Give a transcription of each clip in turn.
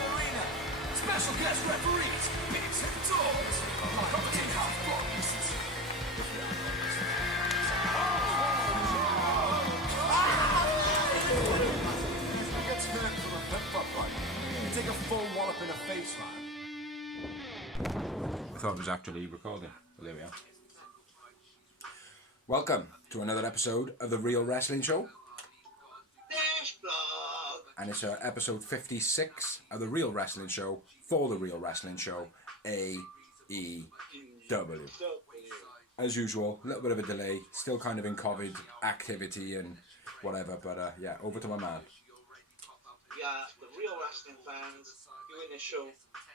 Arena. Special guest referees, bigs and dogs. Commenting half bodies. You get smacked from a pep fight. You take a full wallop in the face, man. I thought it was actually recording. Well, there we are. Welcome to another episode of The Real Wrestling Show. And it's episode 56 of The Real Wrestling Show for The Real Wrestling Show, AEW. As usual, a little bit of a delay, still kind of in COVID activity and whatever, but yeah, over to my man. Yeah, the real wrestling fans doing this show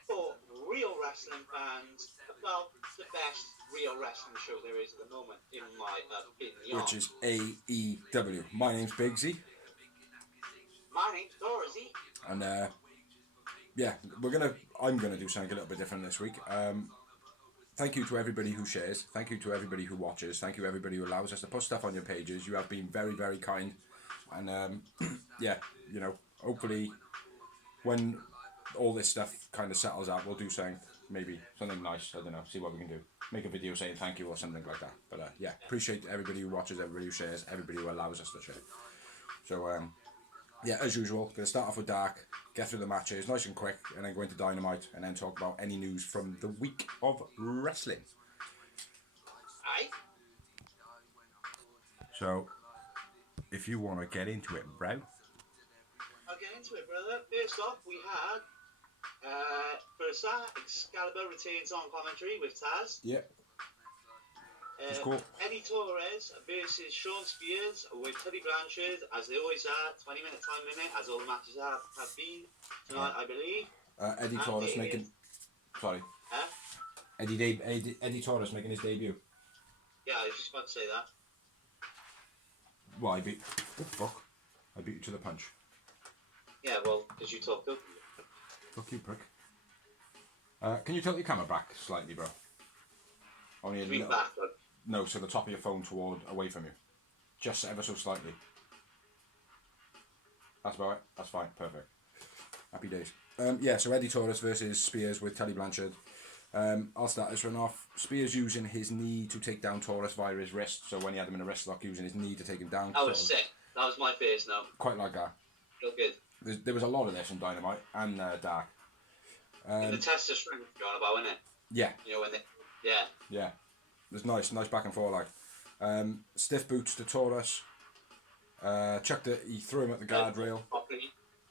for real wrestling fans about the best real wrestling show there is at the moment, in my opinion. Which is AEW. My name's Bigsy. My name's Dorothy. And yeah, I'm gonna do something a little bit different this week. Thank you to everybody who shares. Thank you to everybody who watches. Thank you everybody who allows us to put stuff on your pages. You have been very, very kind. And yeah, you know, hopefully when all this stuff kind of settles out, we'll do something, maybe something nice. I don't know, see what we can do. Make a video saying thank you or something like that. But yeah, appreciate everybody who watches, everybody who shares, everybody who allows us to share. So yeah, as usual, going to start off with Dark, get through the matches nice and quick, and then go into Dynamite, and then talk about any news from the week of wrestling. Aye. So, if you want to get into it, bro. I'll get into it, brother. First off, we had, first that, Excalibur retains on commentary with Taz. Yep. It's cool. Eddie Torres versus Sean Spears with Teddy Blanchard, as they always are, 20-minute time limit, as all the matches have been tonight, I believe. Eddie Torres making... Sorry. Huh? Eddie Torres making his debut. Yeah, I was just about to say that. Well, I beat... What the fuck? I beat you to the punch. Yeah, well, because you talked up. Fuck you, prick. Can you tilt your camera back slightly, bro? Only a little... back, look. No, so the top of your phone away from you. Just ever so slightly. That's about it. That's fine. Perfect. Happy days. Yeah, so Eddie Torres versus Spears with Teddy Blanchard. I'll start this one off. Spears using his knee to take down Torres via his wrist. So when he had him in a wrist lock, using his knee to take him down. That was sick. That was my face now. Quite like that. Real good. There was a lot of this in Dynamite and Dark. The test of strength you're on about, isn't it? Yeah. You know, when they... Yeah. Yeah. It was nice back and forth like. Stiff boots to Torres. He threw him at the guardrail.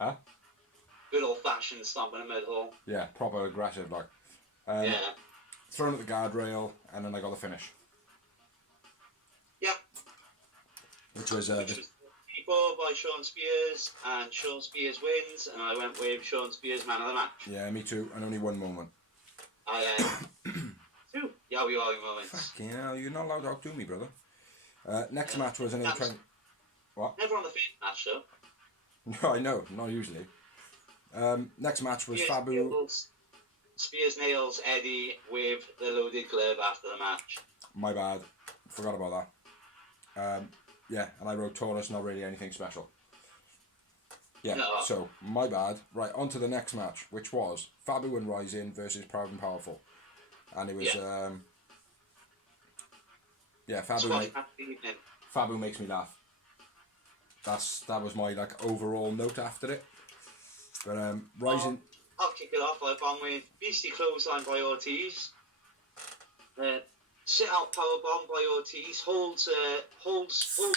Huh? Good old fashioned stomp in the middle. Yeah, proper aggressive like. Yeah. Thrown at the guardrail, and then I got the finish. Yeah. Which was people by Sean Spears, and Sean Spears wins, and I went with Sean Spears man of the match. Yeah, me too, and only one moment. Two. Yeah, we are in moments. Fucking hell, you're not allowed to outdo me, brother. Next match was another train. What? Never on the first match, though. No, I know, not usually. Next match was Fabu. Spears nails Eddie with the loaded glove after the match. My bad. Forgot about that. Yeah, and I wrote Torres, not really anything special. Yeah, no. So, my bad. Right, on to the next match, which was Fabu and Rising versus Proud and Powerful. And it was, Fabu makes me laugh. That was my, like, overall note after it. But, Rising... I'll kick it off. I've gone with Beastie Clothesline by Ortiz. Sit out powerbomb by Ortiz. Holds it, rolls through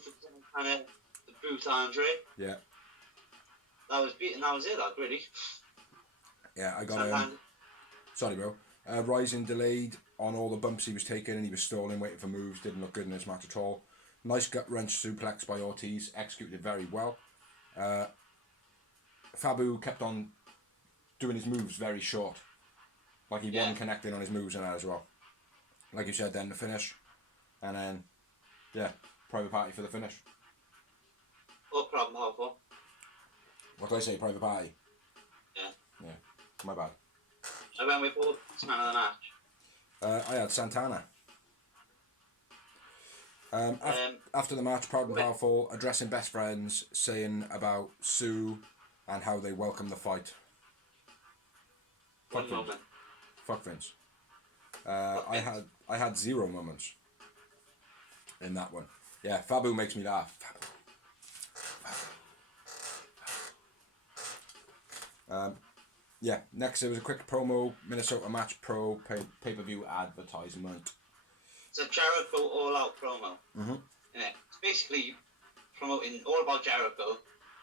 for kind of the boot Andre. Yeah. That was it, like, really. Yeah, I got sorry, bro. Rising delayed on all the bumps he was taking, and he was stalling, waiting for moves. Didn't look good in this match at all. Nice gut wrench suplex by Ortiz, executed very well. Fabu kept on doing his moves very short. Like he wasn't connecting on his moves and that as well. Like you said, then the finish. And then, yeah, Private Party for the finish. Oh, problem, how? What did I say, Private Party? Yeah. Yeah, my bad. I went with both man of the match. I had Santana. after the match, Proud and Powerful addressing best friends, saying about Sue and how they welcome the fight. One moment. Fuck Vince. I had 0 moments in that one. Yeah, Fabu makes me laugh. Yeah, next there was a quick promo, Minnesota Match Pro pay-per-view advertisement. It's a Jericho All Out promo. Mm-hmm. Yeah, it's basically promoting all about Jericho,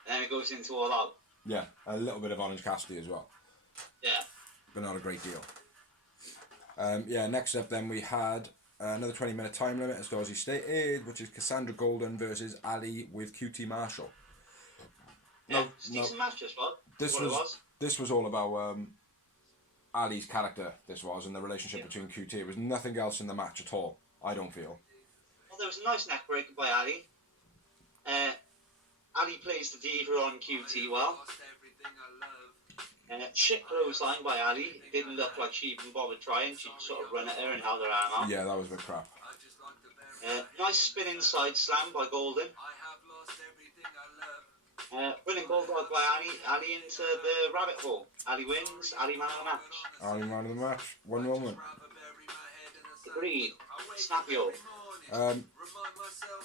and then it goes into All Out. Yeah, a little bit of Orange Cassidy as well. Yeah. But not a great deal. Yeah, next up then we had another 20-minute time limit, as Dorsey stated, which is Cassandra Golden versus Ali with QT Marshall. Yeah, decent match as well. This was all about Ali's character, this was, and the relationship between QT. It was nothing else in the match at all, I don't feel. Well, there was a nice neck breaker by Ali. Ali plays the diva on QT well. Shit clothesline by Ali. It didn't look like she even bothered trying. She sort of run at her and held her arm out. Yeah, that was a bit crap. Nice spinning side slam by Golden. Winning bulldog by Ali into the rabbit hole. Ali wins. Ali man of the match. Ali man of the match. One moment. Agreed. Snap yo.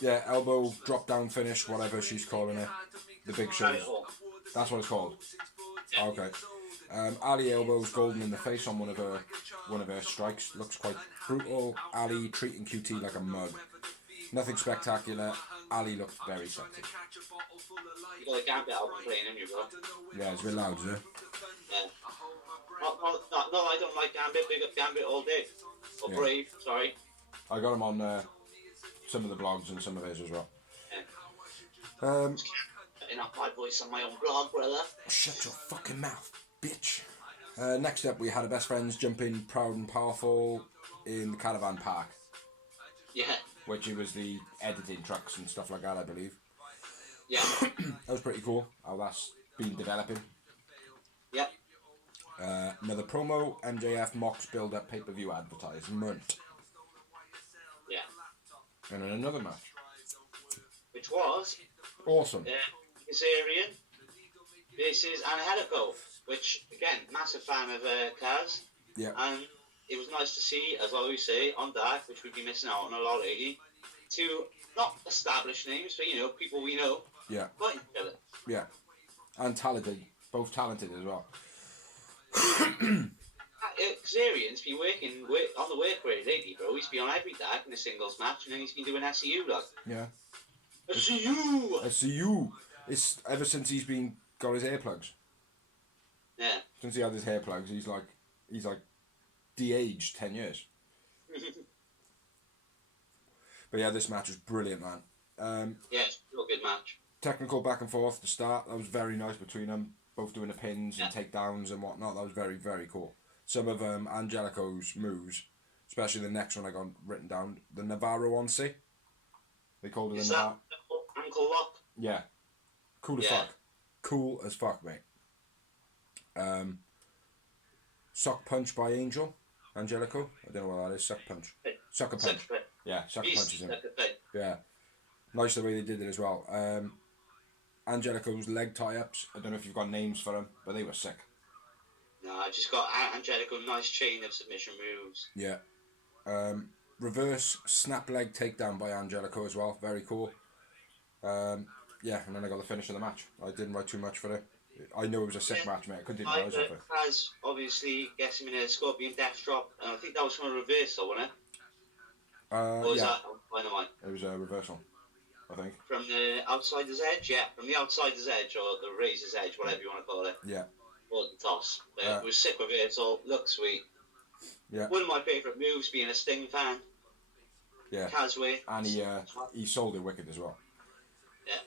Yeah, elbow drop down finish, whatever she's calling it. The big show. That's what it's called. Yeah. Okay. Ali elbows Golden in the face on one of her strikes. Looks quite brutal. Ali treating QT like a mug. Nothing spectacular. Ali looked very sexy. You got a Gambit album playing in you, bro. Yeah, it's a bit loud, is it? Yeah. No, I don't like Gambit. Big up Gambit all day. Or Yeah. Brave, sorry. I got him on some of the blogs and some of his as well. Yeah. Putting up my voice on my own blog, brother. Shut your fucking mouth, bitch. Next up, we had a best friends jumping Proud and Powerful in the Caravan Park. Yeah. Which it was the editing trucks and stuff like that, I believe. Yeah. That was pretty cool, how that's been developing. Yeah. Another promo, MJF Mox build-up pay-per-view advertisement. Yeah. And then another match. Which was Awesome. Kazarian versus Angelico, which, again, massive fan of Kaz. Yeah. And it was nice to see, as I always say, on Dark, which we'd be missing out on a lot lately, two not established names, but, you know, people we know. Yeah. Fighting each other. Yeah. And talented. Both talented as well. Kazarian's been working on the work rate lately, bro. He's been on every Dark in a singles match, and then he's been doing SCU, like. Yeah. SCU! SCU! It's ever since he's got his hair plugs. Yeah. Since he had his hair plugs, he's like de-aged 10 years. But yeah, this match was brilliant, man. Yeah, it's a real good match. Technical back and forth to start. That was very nice between them. Both doing the pins and takedowns and whatnot. That was very, very cool. Some of Angelico's moves, especially the next one I got written down, the Navarro Once. They called it the Navarro. Ankle lock? Yeah. Cool as fuck. Cool as fuck, mate. Sock punch by Angelico. I don't know what that is. Suck punch. Sucker punch. Yeah, sucker punch is him. Yeah. Nice the way they did it as well. Angelico's leg tie-ups. I don't know if you've got names for them, but they were sick. No, I just got Angelico, nice chain of submission moves. Yeah. Reverse snap leg takedown by Angelico as well. Very cool. Yeah, and then I got the finish of the match. I didn't write too much for it. I know it was a sick match, mate. I couldn't take my eyes off it. Kaz obviously gets him in a Scorpion Death Drop, and I think that was from a reversal, wasn't it? Or was that Dynamite? It was a reversal, I think. From the Outsider's Edge? Yeah, from the Outsider's Edge, or the Razor's Edge, whatever you want to call it. Yeah. Or the toss. It was sick reversal, looked sweet. Yeah. One of my favourite moves, being a Sting fan. Yeah. Kaz wins. And he sold it wicked as well. Yeah.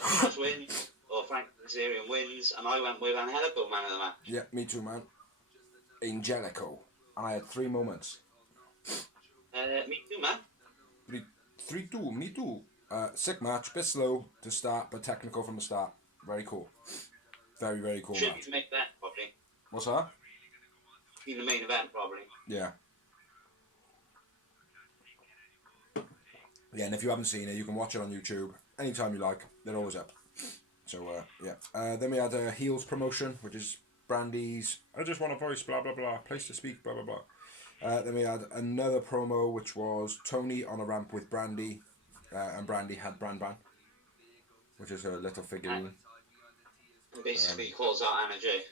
Kaz wins, or Frank Kazarian wins, and I went with Angelico, man of the match. Yeah, me too, man. Angelico. And I had 3 moments. Me too, man. 3-2, me too. Sick match, bit slow to start, but technical from the start. Very cool. Very, very cool Should match. be the main event, probably. What's that? Be the main event, probably. Yeah. Yeah, and if you haven't seen it, you can watch it on YouTube anytime you like. They're always up. So, yeah. Then we had a Heels promotion, which is Brandy's I just want a voice, blah, blah, blah, place to speak, blah, blah, blah. Then we had another promo, which was Tony on a ramp with Brandy, and Brandy had Bran, which is her little figurine. Basically calls out energy.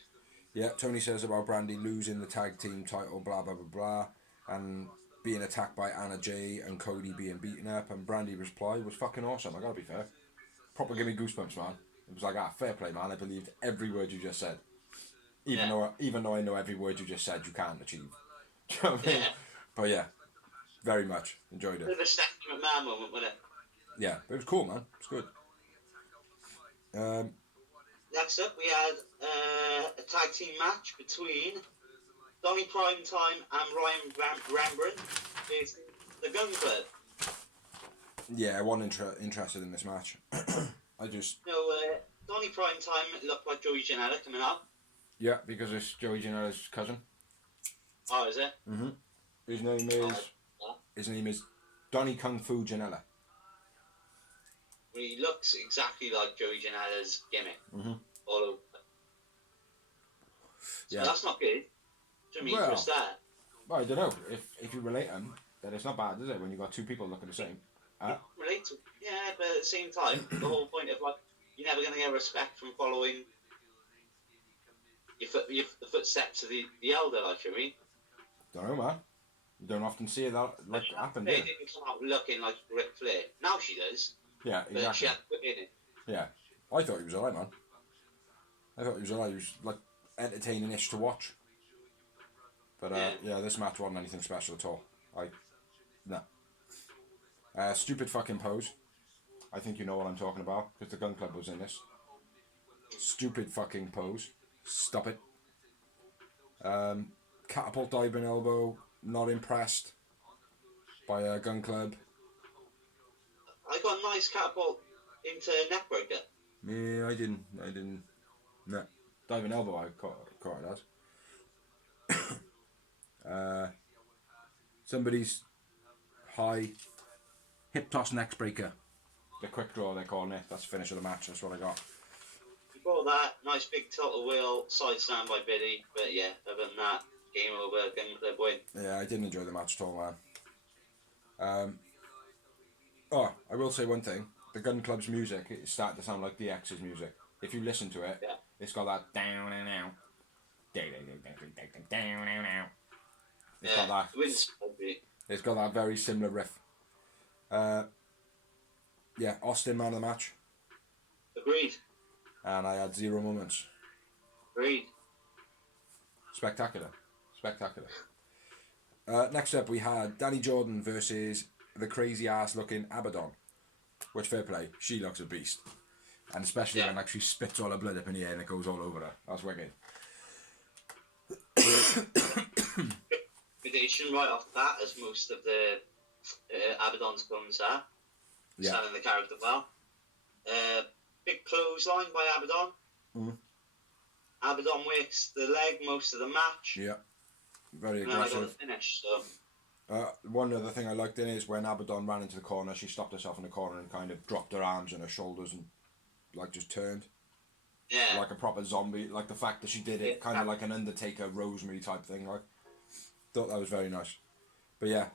Yeah, Tony says about Brandy losing the tag team title, blah, blah, blah, blah, and being attacked by Anna Jay and Cody being beaten up, and Brandy's reply was fucking awesome, I gotta be fair. Proper give me goosebumps, man. It was like, fair play, man, I believed every word you just said. Even though I know every word you just said you can't achieve. Do you know what I mean? Yeah. But yeah, very much. Enjoyed it. Bit of a Stephanie McMahon moment, wasn't it? Yeah, it was cool, man. It was good. Next up, we had a tag team match between Donny Primetime and Ryan Rembrandt. It's the Gun Club. Yeah, I wasn't interested in this match. I just... No, Donny Primetime looked like Joey Janela coming up. Yeah, because it's Joey Janela's cousin. Oh, is it? Mm-hmm. His name is Donny Kung Fu Janela. He looks exactly like Joey Janela's gimmick. Mm-hmm. All over. So yeah. that's not good. To me, Well, for a start. Well, I don't know. If you relate them, then it's not bad, is it? When you've got two people looking the same. Relate to, yeah, but at the same time, the whole point of like, you're never going to get respect from following the footsteps of the elder, like you mean. Don't know, man. You don't often see that like happen. They didn't come out looking like Ric Flair. Now she does. Yeah, exactly. But she had put in it. Yeah, I thought he was alright, man. I thought he was alright. He was like entertaining-ish to watch. But yeah, this match wasn't anything special at all. No. Stupid fucking pose. I think you know what I'm talking about because the Gun Club was in this. Stupid fucking pose. Stop it. Catapult diving elbow. Not impressed by a Gun Club. I got a nice catapult into neckbreaker. Yeah, I didn't. No. Diving elbow, I caught it as. Somebody's high hip toss neck breaker. The quick draw, they're calling it. That's the finish of the match. That's what I got. Before that, nice big tilt-a-wheel side stand by Billy. But yeah, other than that, game over, Gun Club win. Yeah, I didn't enjoy the match at all, man. Oh, I will say one thing. The Gun Club's music is starting to sound like DX's music. If you listen to it, it's got that down and out. Down and out. It's got that. It's got that very similar riff. Yeah, Austin man of the match. Agreed. And I had 0 moments. Agreed. Spectacular. Next up we had Danny Jordan versus the crazy ass looking Abaddon. Which, fair play, she looks a beast. And especially when like she spits all her blood up in the air and it goes all over her. That's wicked. Reputation right off the bat, as most of the Abaddon's guns are. Yeah. Selling the character well. Big clothesline by Abaddon. Mm. Abaddon works the leg most of the match. Yeah. Very and then I got aggressive. the finish, so. One other thing I liked in is when Abaddon ran into the corner, she stopped herself in the corner and kind of dropped her arms and her shoulders and like just turned. Yeah. Like a proper zombie. Like the fact that she did it kind of like an Undertaker Rosemary type thing. Like, thought that was very nice. But yeah,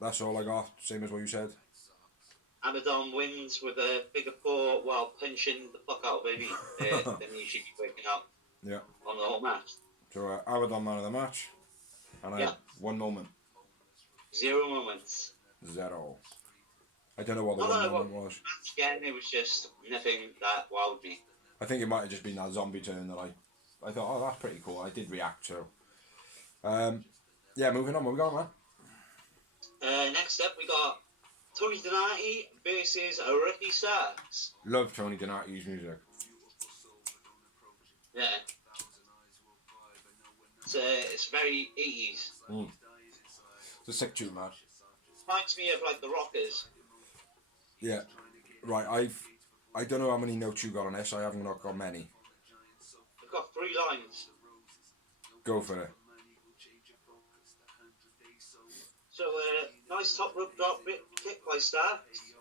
that's all I got. Same as what you said. Abaddon wins with a bigger paw while punching the fuck out of Amy than he should be waking up on the whole match. So Abaddon man of the match. And I had 1 moment. 0 moments. 0. I don't know what the 1 moment was. Again, it was just nothing that wowed me. I think it might have just been that zombie turn that I thought, oh, that's pretty cool. I did react to. Yeah, moving on. What we got, man? Next up, we got Tony Donati versus Ricky Starks. Love Tony Donati's music. Yeah. It's very 80s. Mm. It's a sick tune, man. Reminds me of like the Rockers. Yeah. Right, I don't know how many notes you got on this. I haven't got many. I've got 3 lines. Go for it. So, nice top rope drop kick by Starks.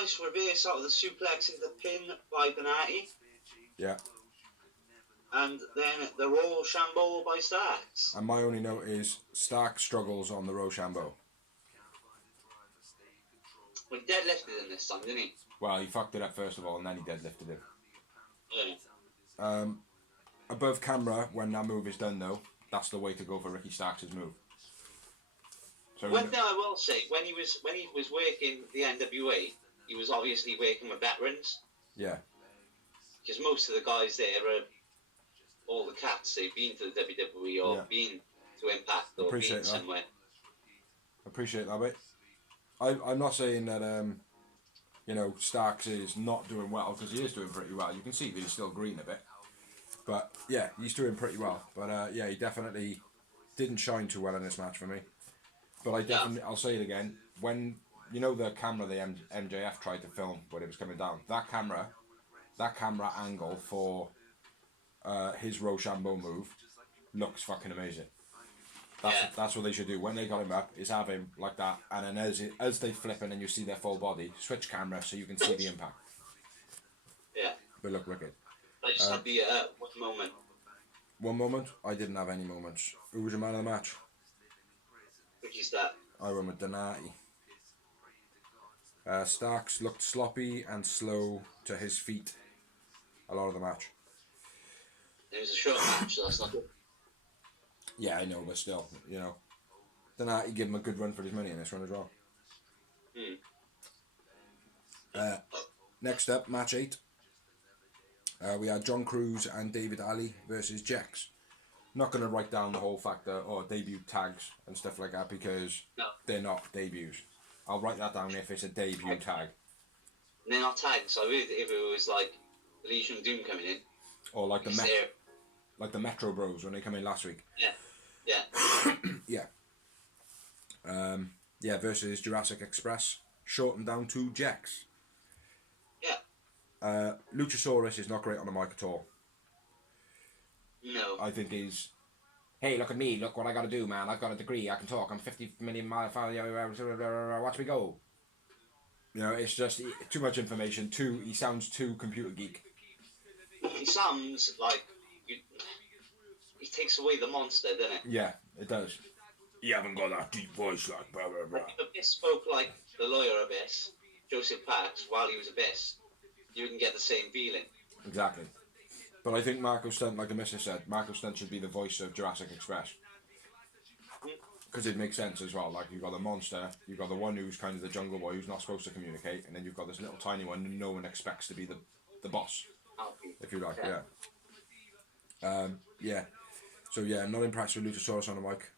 nice reverse out of the suplex into pin by Donati. Yeah. And then the Rochambeau by Starks. And my only note is Stark struggles on the Rochambeau. Well, he deadlifted him this time, didn't he? Well, he fucked it up first of all, and then he deadlifted him. Yeah. Above camera, when that move is done, though, that's the way to go for Ricky Starks' move. So One thing I will say, when he was working the NWA, he was obviously working with veterans. Yeah. Because most of the guys there are all the cats. They've been to the WWE or been to Impact or been somewhere. Appreciate that, mate. I'm not saying that you know, Starks is not doing well, because he is doing pretty well. You can see that he's still green a bit. But yeah, he's doing pretty well. But yeah, he definitely didn't shine too well in this match for me. But I'll say it again. When you know the camera the MJF tried to film when it was coming down, that camera angle for his Rochambeau move looks fucking amazing. That's what they should do when they got him up. Is have him like that, and then as they flip in and you see their full body, switch camera so you can see the impact. Yeah. But look wicked. I just had the one moment. One moment? I didn't have any moments. Who was your man of the match? Ricky's that. I went with Donati. Starks looked sloppy and slow to his feet a lot of the match. It was a short match, so that's not good. Yeah, I know, but still, you know. Donati gave him a good run for his money in this one as well. Next up, match 8. We had John Cruz and David Ali versus Jex. Not going to write down the whole factor or debut tags and stuff like that because they're not debuts. I'll write that down if it's a debut tag. And they're not tagged, so if it was like Legion of Doom coming in. Or like the Metro Bros when they come in last week. Yeah. Yeah, versus Jurassic Express, shortened down to Jex. Yeah. Luchasaurus is not great on the mic at all. No. I think he's, hey, look at me, look what I got to do, man. I've got a degree, I can talk, I'm 50 million miles, watch me go. You know, it's just too much information, he sounds too computer geek. He sounds like he takes away the monster, doesn't it? Yeah, it does. You haven't got that deep voice like blah blah blah. If Abyss spoke like the lawyer Abyss, Joseph Parks, while he was Abyss, you can get the same feeling. Exactly. But I think Marco Stunt, like the missus said, Marco Stunt should be the voice of Jurassic Express. Because it makes sense as well. Like, you've got the monster, you've got the one who's kind of the jungle boy who's not supposed to communicate, and then you've got this little tiny one who no one expects to be the boss. If you like, yeah. So yeah, not impressed with Luchasaurus on the mic.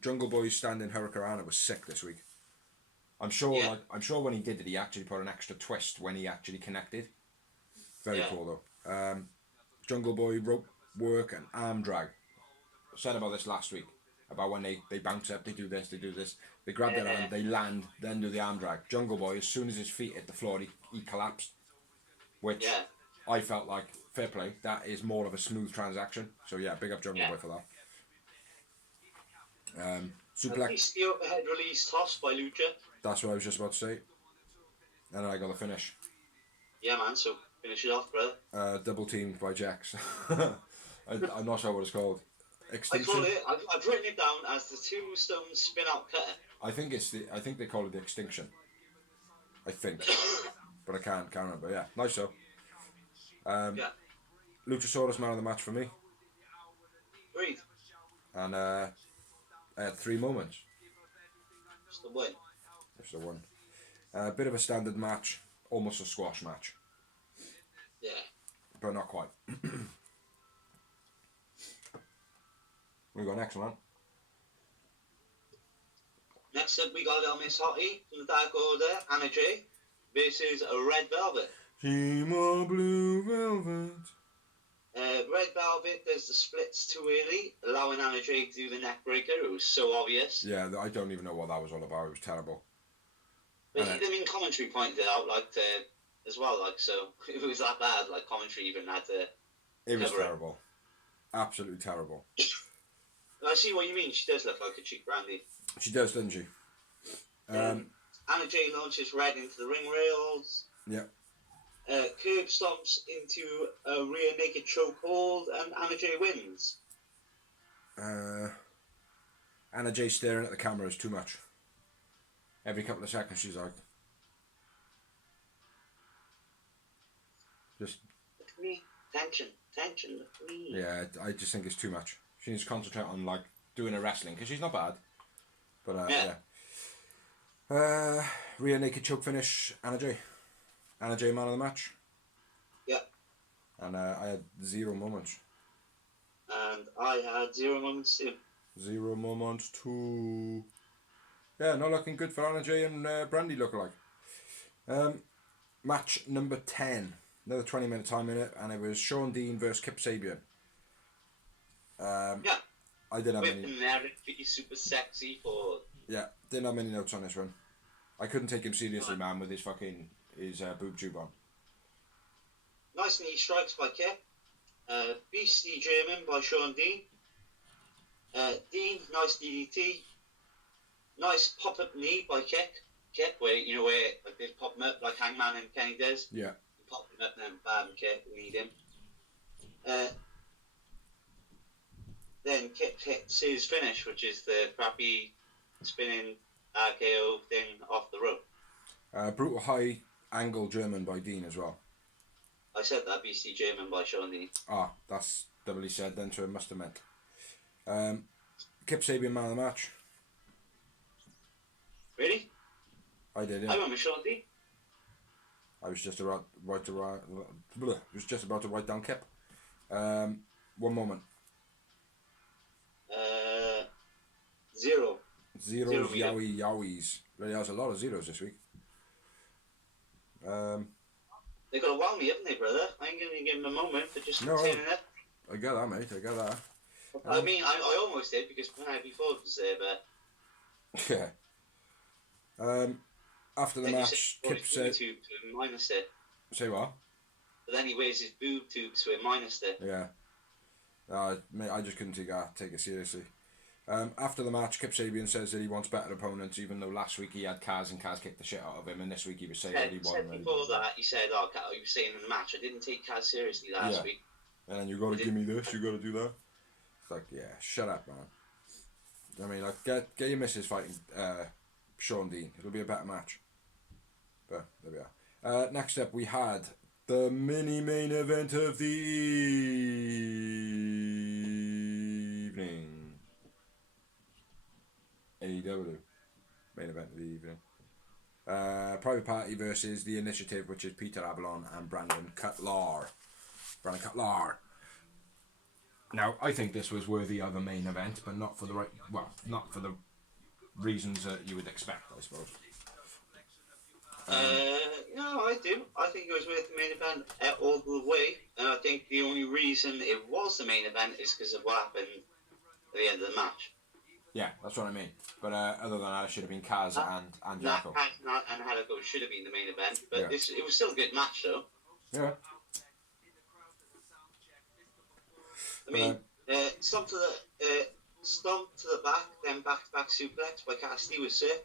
Jungle Boy's standing Hurricanrana was sick this week. I'm sure when he did it, he actually put an extra twist when he actually connected. Very cool though. Jungle Boy rope work and arm drag. I said about this last week. About when they bounce up, they do this, they grab their arm, they land, then do the arm drag. Jungle Boy, as soon as his feet hit the floor, he collapsed. Which I felt like, fair play, that is more of a smooth transaction. So yeah, big up Jungle Boy for that. At least the overhead release toss by Lucha. That's what I was just about to say. And then I got the finish. Yeah, man, so finish it off, brother. Double teamed by Jax. I'm not sure what it's called. Extinction. I've written it down as the Tombstone spin out cutter. I think they call it the Extinction. I think. But I can't remember. Yeah, nice show. Luchasaurus man of the match for me. Agreed. And I had 3 moments. Just the win. Just the one. A bit of a standard match, almost a squash match. Yeah. But not quite. We got next one. Next up, we got Little Miss Hottie from the Dark Order, Anna Jay, versus Red Velvet. Team of Blue Velvet. Red Velvet does the splits too early, allowing Anna Jay to do the neck breaker. It was so obvious. Yeah, I don't even know what that was all about. It was terrible. But commentary pointed it out, as well, so if it was that bad, commentary even had to. It was terrible. Absolutely terrible. I see what you mean. She does look like a cheap brandy. She does, doesn't she? Anna Jay launches Red into the ring rails. Yeah. Curb stomps into a rear naked chokehold, and Anna Jay wins. Anna Jay staring at the camera is too much. Every couple of seconds she's like, just... Look at me. Tension, look at me. Yeah, I just think it's too much. She needs to concentrate on, like, doing her wrestling, because she's not bad. But, yeah. Rear naked choke finish, Anna Jay. Anna Jay man of the match. Yeah. And I had 0 moments. And I had 0 moments too. 0 moments too. Yeah, not looking good for Anna Jay and Brandy lookalike. Match number 10. Another 20-minute time in it, and it was Sean Dean versus Kip Sabian. Yeah. I didn't have With many. Eric super sexy for. Yeah, didn't have many notes on this one. I couldn't take him seriously, man, with his boob tube on. Nice knee strikes by Kip. Beastie German by Sean Dean. Dean, nice DDT. Nice pop-up knee by Kip, where like they pop him up like Hangman and Kenny does. Yeah. Pop him up and then bam, Kip, need him. Then Kip hits his finish, which is the crappy spinning RKO thing off the rope. Brutal high angle German by Dean as well. I said that, Beastie German by Sean Dean. Ah, that's doubly said then, so it must have meant. Kip Sabian man of the match. Really? I did, yeah. I went with Sean Dean. I was just about to write down Kip. 1 moment. 0. Zeros, yowies. Really has a lot of zeros this week. They got to wow me, haven't they, brother? I ain't going to give them a moment for just turning up. I get that, mate. I get that. I mean, I almost did because Penelope Ford was there, but... Yeah. After the match, Kip said... To minus it. Say what? But then he wears his boob tubes to a minus it. Yeah. Mate, I just couldn't take it seriously. After the match, Kip Sabian says that he wants better opponents, even though last week he had Kaz and Kaz kicked the shit out of him, and this week he was saying that he won. Before that, he said, he was saying in the match, I didn't take Kaz seriously last week. And then you got to give me this, you got to do that. It's like, yeah, shut up, man. I mean, like, get your missus fighting Sean Dean. It'll be a better match. But there we are. Next up, we had the main event of the evening. AEW main event of the evening. Private Party versus The Initiative, which is Peter Avalon and Brandon Cutler. Now, I think this was worthy of a main event, but not for the not for the reasons that you would expect, I suppose. No, I do. I think it was worth the main event all the way, and I think the only reason it was the main event is because of what happened at the end of the match. Yeah, that's what I mean. But other than that, it should have been Kaz and Jericho. Kaz and Jericho should have been the main event, but it was still a good match, though. Yeah. I mean, stomp to the back, then back-to-back suplex by Cassidy was sick.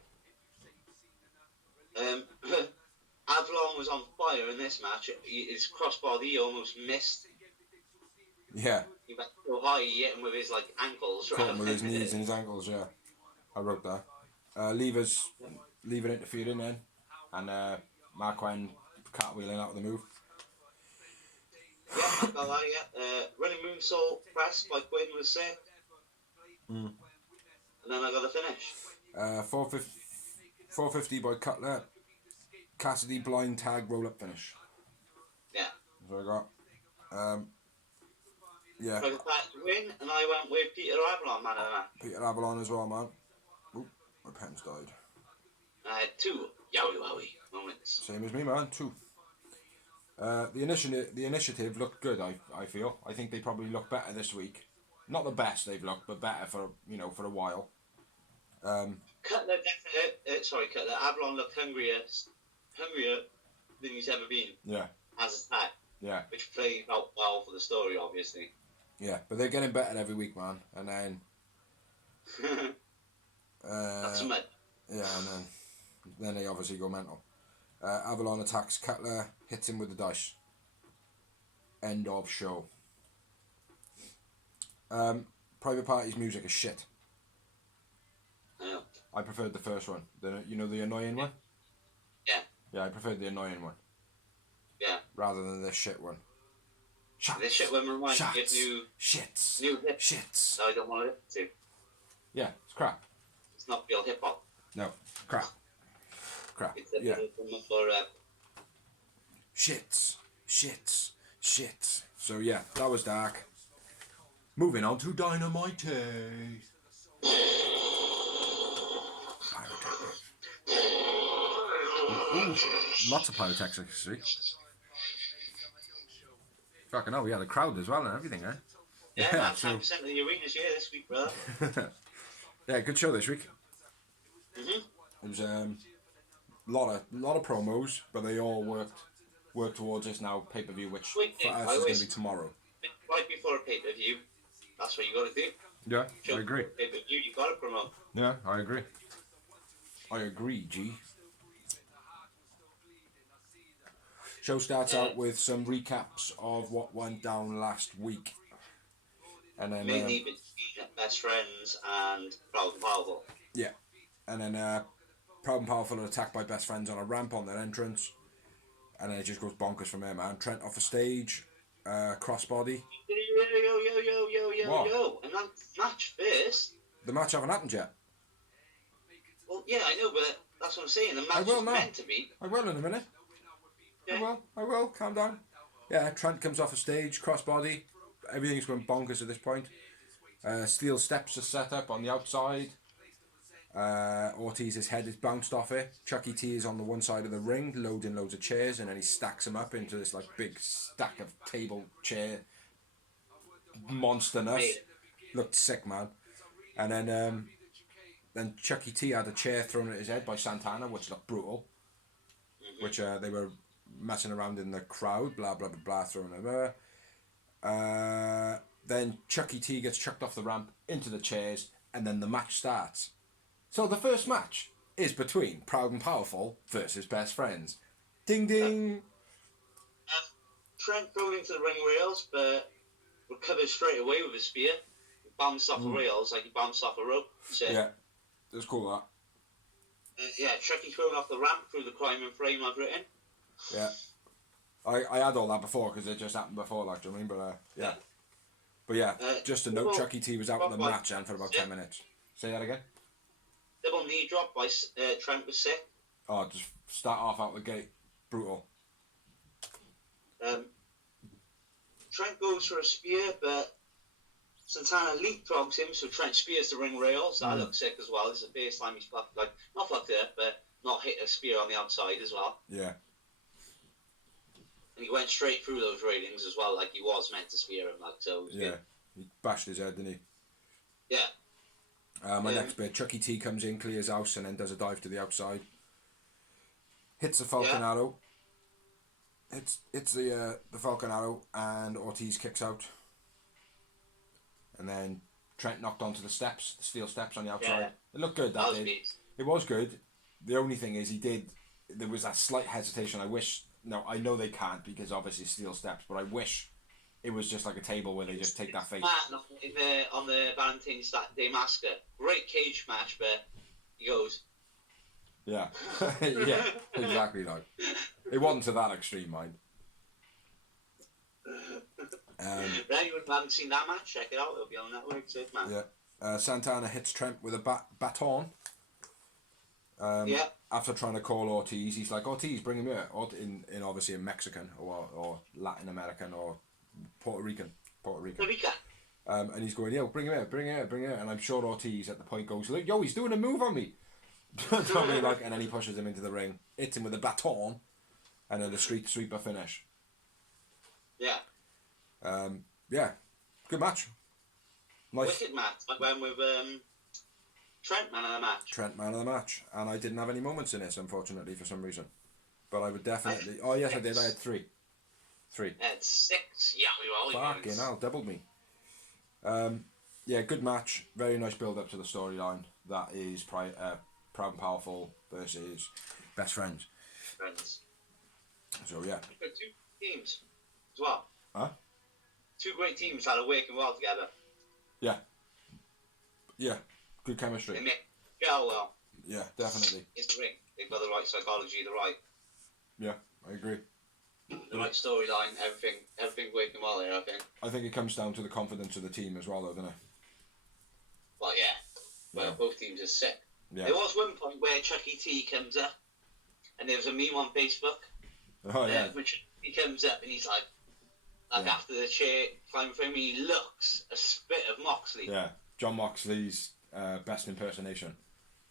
Avalon was on fire in this match. His crossbody almost missed. Yeah. He went so high, he hit him with his ankles. Caught him with his knees and his ankles. Yeah, I wrote that. Lever interfered in then, and Mark Quinn cartwheeling out of the move. Yeah, I got that. Yeah. Running moonsault press by Quinn was sick. And then I got the finish. 450 by Cutler. Cassidy blind tag roll up finish. Yeah. That's what I got. Yeah. So to win, and I went with Peter Avalon, man of the match. Peter Avalon as well, man. Oop, my pen's died. I had 2 yowie moments. Same as me, man. 2. The initiative looked good. I feel. I think they probably look better this week. Not the best they've looked, but better for a while. Cutler, Avalon looked hungrier than he's ever been. Yeah. As a tag. Yeah. Which played out well for the story, obviously. Yeah, but they're getting better every week, man. And then. That's mad. Yeah, and then Then they obviously go mental. Avalon attacks Cutler, hits him with the dice. End of show. Private Party's music is shit. Yeah. I preferred the first one. The annoying one? Yeah. Yeah, I preferred the annoying one. Yeah. Rather than this shit one. Shots, this shit one reminds me of new hip. Shits. I don't want to listen to. Yeah, it's crap. It's not real hip hop. No, crap. It's a yeah. For, Shits. So yeah, that was dark. Moving on to Dynamite. Ooh, lots of pyrotechnics this week. Fucking hell, we had a crowd as well and everything, eh? Yeah, 10% of the arenas here this week, bro. Yeah, good show this week. Mhm. It was lot of promos, but they all worked towards this now pay-per-view, which for us is going to be tomorrow. Right before a pay-per-view, that's what you got to do. Yeah, I agree. Pay-per-view, you got to promote. Yeah, I agree. G. Show starts out with some recaps of what went down last week. And then mainly between Best Friends and Proud and Powerful. Yeah. And then Proud and Powerful are attacked by Best Friends on a ramp on their entrance. And then it just goes bonkers from there, man. Trent off a stage, crossbody. Yo. And that match first. The match haven't happened yet. Well, yeah, I know, but that's what I'm saying. The match is meant to be. I will in a minute. Yeah. I will. Calm down. Yeah, Trent comes off a stage, crossbody. Everything's going bonkers at this point. Steel steps are set up on the outside. Ortiz's head is bounced off it. Chucky T is on the one side of the ring, loading loads of chairs, and then he stacks them up into this like big stack of table chair monsterness. Looked sick, man. And then Chucky T had a chair thrown at his head by Santana, which looked brutal. Which they were messing around in the crowd, blah blah blah blah, throwing it over. Then Chucky T gets chucked off the ramp into the chairs, and then the match starts. So the first match is between Proud and Powerful versus Best Friends. Ding ding. Trent thrown into the ring rails, but recovered straight away with a spear. He bounced off the rails like he bounced off a rope. So, yeah, it was cool that. Yeah, Chucky thrown off the ramp through the crime and frame I've written. Yeah. I had all that before because it just happened before, like, do you know what I mean? But yeah. But yeah, just a note, Chucky T was out of the match and for about 10 minutes. Say that again? Double knee drop by Trent was sick. Oh, just start off out the gate. Brutal. Trent goes for a spear, but Santana leapfrogs him, so Trent spears the ring rails. That looks sick as well. It's the first time he's not fucked it, but not hit a spear on the outside as well. Yeah. And he went straight through those railings as well, like he was meant to spear him. Like, so yeah, good. He bashed his head, didn't he? Yeah. My next bit, Chucky T comes in, clears house, and then does a dive to the outside. Hits the Falcon Arrow. Hits the Falcon Arrow, and Ortiz kicks out. And then Trent knocked onto the steps, the steel steps on the outside. Yeah. It looked good, that did. It was good. The only thing is there was that slight hesitation. I know they can't because obviously steel steps, but I wish it was just like a table where they just take that face. On the Valentine's Day Massacre, great cage match, but he goes. Yeah, yeah, exactly. Like it wasn't to that extreme, mind. Anyone who hasn't seen that match, check it out. It'll be on Network. It's man. Yeah. Santana hits Trent with a baton. After trying to call Ortiz, he's like, Ortiz, bring him here. In obviously a Mexican or Latin American or Puerto Rican. And he's going, yo, bring him here. And I'm sure Ortiz at the point goes, look, yo, he's doing a move on me. And then he pushes him into the ring, hits him with a baton, and then the street sweeper finish. Yeah. Good match. Nice. Wicked match. I went with Trent man of the match. And I didn't have any moments in this, unfortunately, for some reason. But I would definitely... I did. I had three. I had 6. Yeah, fucking hell, doubled me. Good match. Very nice build-up to the storyline. That is Proud and Powerful versus Best Friends. So yeah. We've got 2 teams as well. Huh? 2 great teams that are working well together. Yeah. Yeah. Good chemistry. They make gel well. Yeah, definitely. It's the ring. They've got the right psychology, Yeah, I agree. the right storyline, everything working well there, I think. I think it comes down to the confidence of the team as well, though, doesn't it? Well, yeah. Well, both teams are sick. Yeah. There was one point where Chucky T comes up, and there was a meme on Facebook. Oh, yeah. Which he comes up and he's like after the chair climbing for him, he looks a spit of Moxley. Yeah. John Moxley's best impersonation.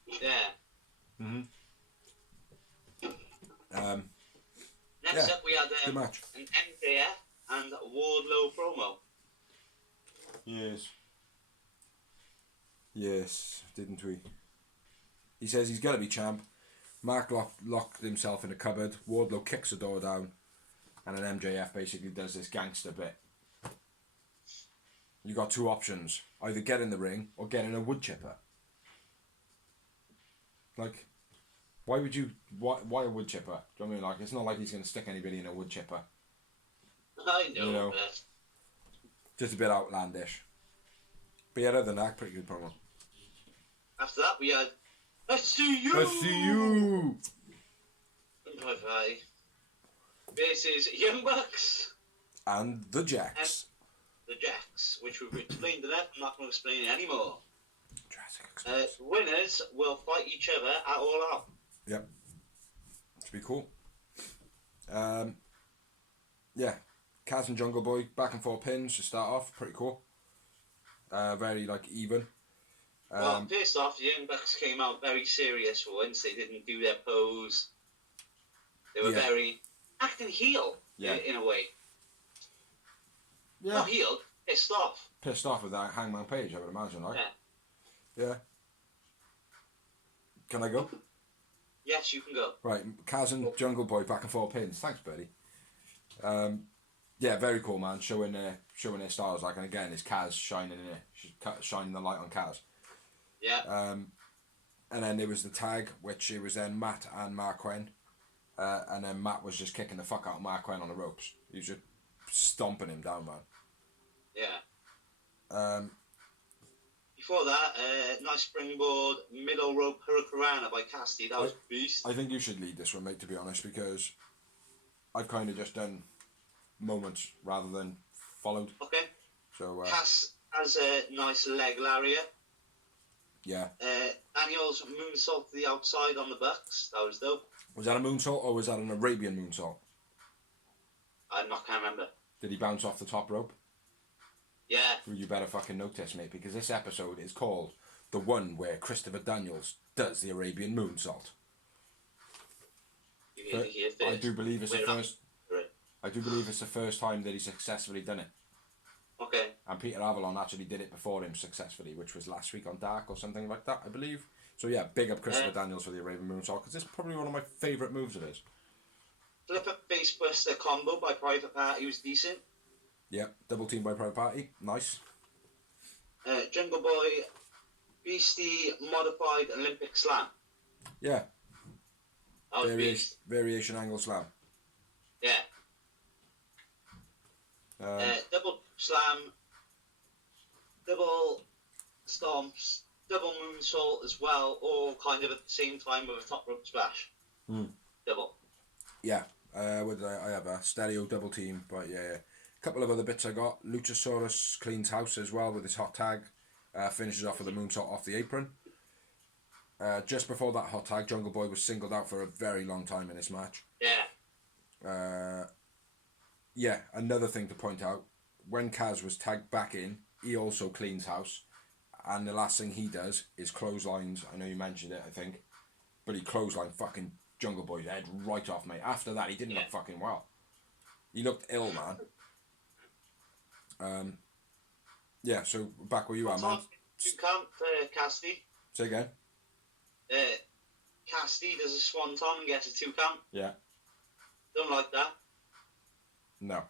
Yeah. Mm-hmm. Next up, we had good match. an MJF and Wardlow promo. Yes, didn't we? He says he's got to be champ. Mark locked himself in a cupboard. Wardlow kicks the door down, and then MJF basically does this gangster bit. You got 2 options: either get in the ring or get in a wood chipper. Like, why would you? Why a wood chipper? Do you know what I mean? Like, it's not like he's going to stick anybody in a wood chipper. I know. You know, just a bit outlandish. But yeah, other than that, pretty good promo. After that, we had I see you. Bye-bye. Versus Young Bucks And the Jacks. The Jacks, which we've explained enough. I'm not going to explain it anymore. Jurassic Express. Winners will fight each other at All Out. Yep. Should be cool. Yeah. Kaz and Jungle Boy, back and forth pins to start off. Pretty cool. Very, even. Well, first off, the Young Bucks came out very serious for once. They didn't do their pose. They were very acting heel in a way. Yeah. Not heel, pissed off. Pissed off with that Hangman Page, I would imagine, right? Yeah. Can I go? Yes, you can go. Right, Kaz and Jungle Boy, back and forth pins. Thanks, buddy. Yeah, very cool, man. Showing their styles, and again, it's Kaz shining in it, shining the light on Kaz. Yeah. And then there was the tag, which it was then Matt and Marquen, and then Matt was just kicking the fuck out of Marquen on the ropes. He was just stomping him down, man. Yeah. Before that, nice springboard, middle rope hurricanrana by Cassidy. That was beast. I think you should lead this one, mate, to be honest, because I've kind of just done moments rather than followed. Okay. So Cass has a nice leg lariat. Yeah. Daniel's moonsault to the outside on the Bucks. That was dope. Was that a moonsault or was that an Arabian moonsault? I'm not gonna remember. Did he bounce off the top rope? Yeah. Well, you better fucking notice, mate, because this episode is called the one where Christopher Daniels does the Arabian moonsault. I do believe it's the first. I do believe it's the first time that he's successfully done it. Okay. And Peter Avalon actually did it before him successfully, which was last week on Dark or something like that, I believe. So yeah, big up Christopher Daniels for the Arabian moonsault, because it's probably one of my favourite moves of his. Flip up facebuster combo by Private Party was decent. Yep, double team by Private Party, nice. Jungle Boy, Beastie modified Olympic slam. Yeah. That was beast. Variation angle slam. Yeah. Double slam, double stomps, double moonsault as well, all kind of at the same time with a top rope splash. Double. Yeah. What did I have? A stereo double team, but yeah. A couple of other bits I got. Luchasaurus cleans house as well with his hot tag. Finishes off with a moonsault off the apron. Just before that hot tag, Jungle Boy was singled out for a very long time in this match. Yeah. Yeah, another thing to point out, when Kaz was tagged back in, he also cleans house, and the last thing he does is clotheslines. I know you mentioned it, I think, but he clotheslined fucking Jungle Boy's head right off, mate. After that, he didn't look fucking well. He looked ill, man. Yeah, so back where you are, man. You can't, Cassidy. Say again? Cassidy does a swanton and gets a 2 count. Yeah. Don't like that. No.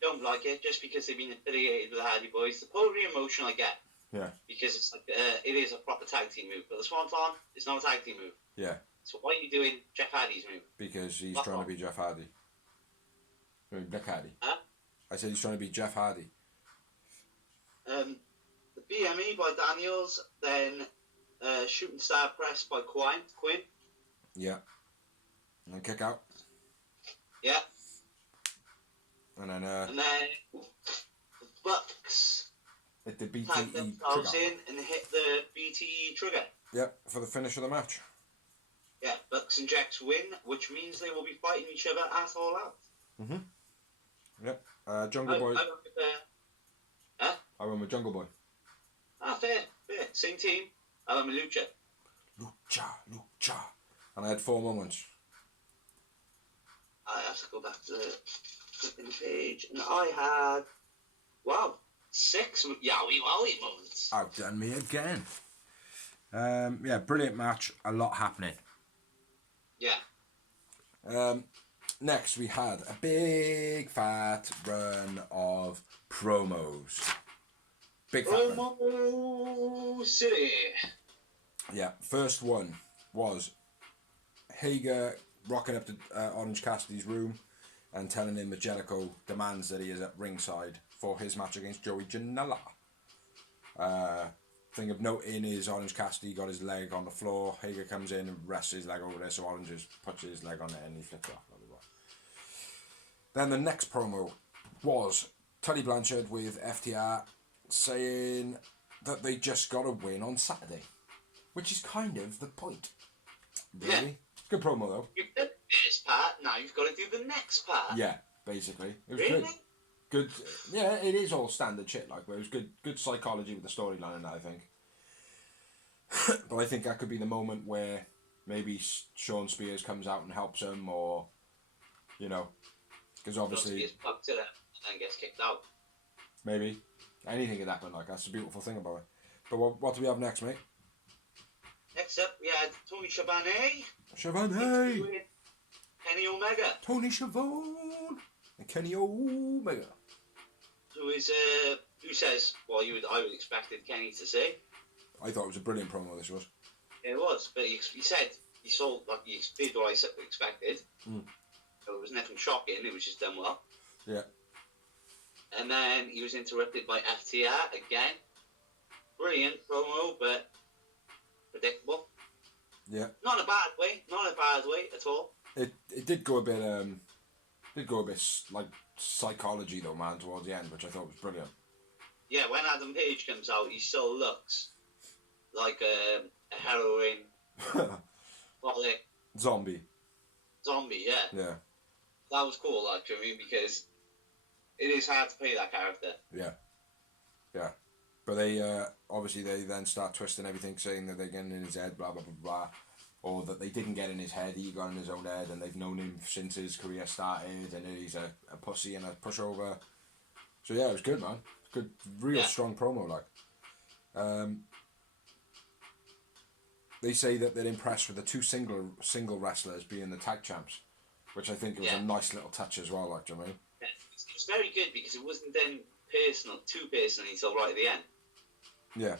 Don't like it just because they've been affiliated with the Hardy Boys. The polar emotion I get. Yeah. Because it's like it is a proper tag team move, but the Swanton is not a tag team move. Yeah. So why are you doing Jeff Hardy's move? Because he's Fuck trying off. to be Jeff Hardy. I mean, Black Hardy. Huh? I said he's trying to be Jeff Hardy. The BME by Daniels, then Shooting Star Press by Quinn. Yeah. And then kick out. Yeah. And then the Bucks hit the BTE tag themselves trigger. in and hit the BTE trigger. Yep, for the finish of the match. Yeah, Bucks and Jax win, which means they will be fighting each other at All Out. Yep. Jungle Boy. I went with Jungle Boy. fair. Same team. I went with Lucha. Lucha. And I had 4 moments. I have to go back to the flipping page, and I had 6 yowie wowie moments. Outdone me again. Yeah, brilliant match. A lot happening. Yeah. Next, we had a big fat run of promos. Big fat run. Promo City. Yeah, first one was Hager rocking up to Orange Cassidy's room and telling him that Jericho demands that he is at ringside for his match against Joey Janela. Thing of note in is Orange Cassidy got his leg on the floor. Hager comes in and rests his leg over there, so Orange just puts his leg on it and he flips it off. Blah, blah, blah. Then the next promo was Tully Blanchard with FTR saying that they just got a win on Saturday, which is kind of the point. Really? Yeah. Good promo though. You've done this part, now you've got to do the next part. Yeah, basically. It was Really? Good. Yeah, it is all standard shit, like, but it was good psychology with the storyline and that, I think. But I think that could be the moment where maybe Sean Spears comes out and helps him, or, you know, because obviously... Spears pucked to them and then gets kicked out. Maybe. Anything could happen, like, that's the beautiful thing about it. But what do we have next, mate? Next up, we had Tony Schiavone. Schiavone! Kenny Omega. Tony Schiavone! And Kenny Omega. Who says what I would expected Kenny to say. I thought it was a brilliant promo, this was. It was, but he said he saw, like, he did what I expected. So it was nothing shocking, it was just done well. Yeah. And then he was interrupted by FTR again. Brilliant promo, but predictable. Yeah. Not in a bad way at all. It did go a bit like psychology though, man, towards the end, which I thought was brilliant. Yeah, when Adam Page comes out, he still looks like a heroin Zombie. Yeah. Yeah. That was cool, actually, because it is hard to play that character. Yeah. Yeah. But they obviously they then start twisting everything, saying that they're getting in his head, blah blah blah blah, or that they didn't get in his head, he got in his own head, and they've known him since his career started, and he's a pussy and a pushover. So yeah, it was good, man. Good, real strong promo, like. They say that they're impressed with the 2 single wrestlers being the tag champs, which I think was a nice little touch as well, like, do you know what I mean? Yeah, it was very good because it wasn't then too personal until right at the end. Yeah.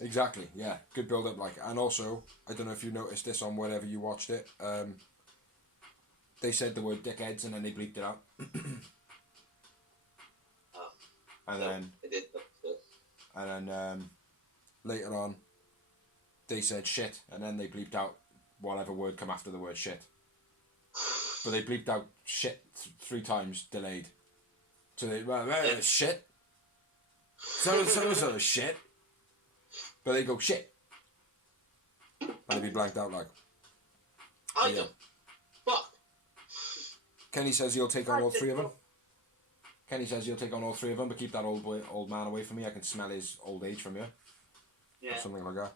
Exactly, yeah. Good build up, like, and also, I don't know if you noticed this on wherever you watched it, they said the word dickheads and then they bleeped it out. And then it did. And then later on, they said shit, and then they bleeped out whatever word come after the word shit. But they bleeped out shit 3 times delayed. So they shit. So shit. But they go shit. And they be blanked out like. Fuck. Kenny says he'll take on all 3 of them. Kenny says he'll take on all 3 of them, but keep that old man away from me. I can smell his old age from here. Yeah. Or something like that.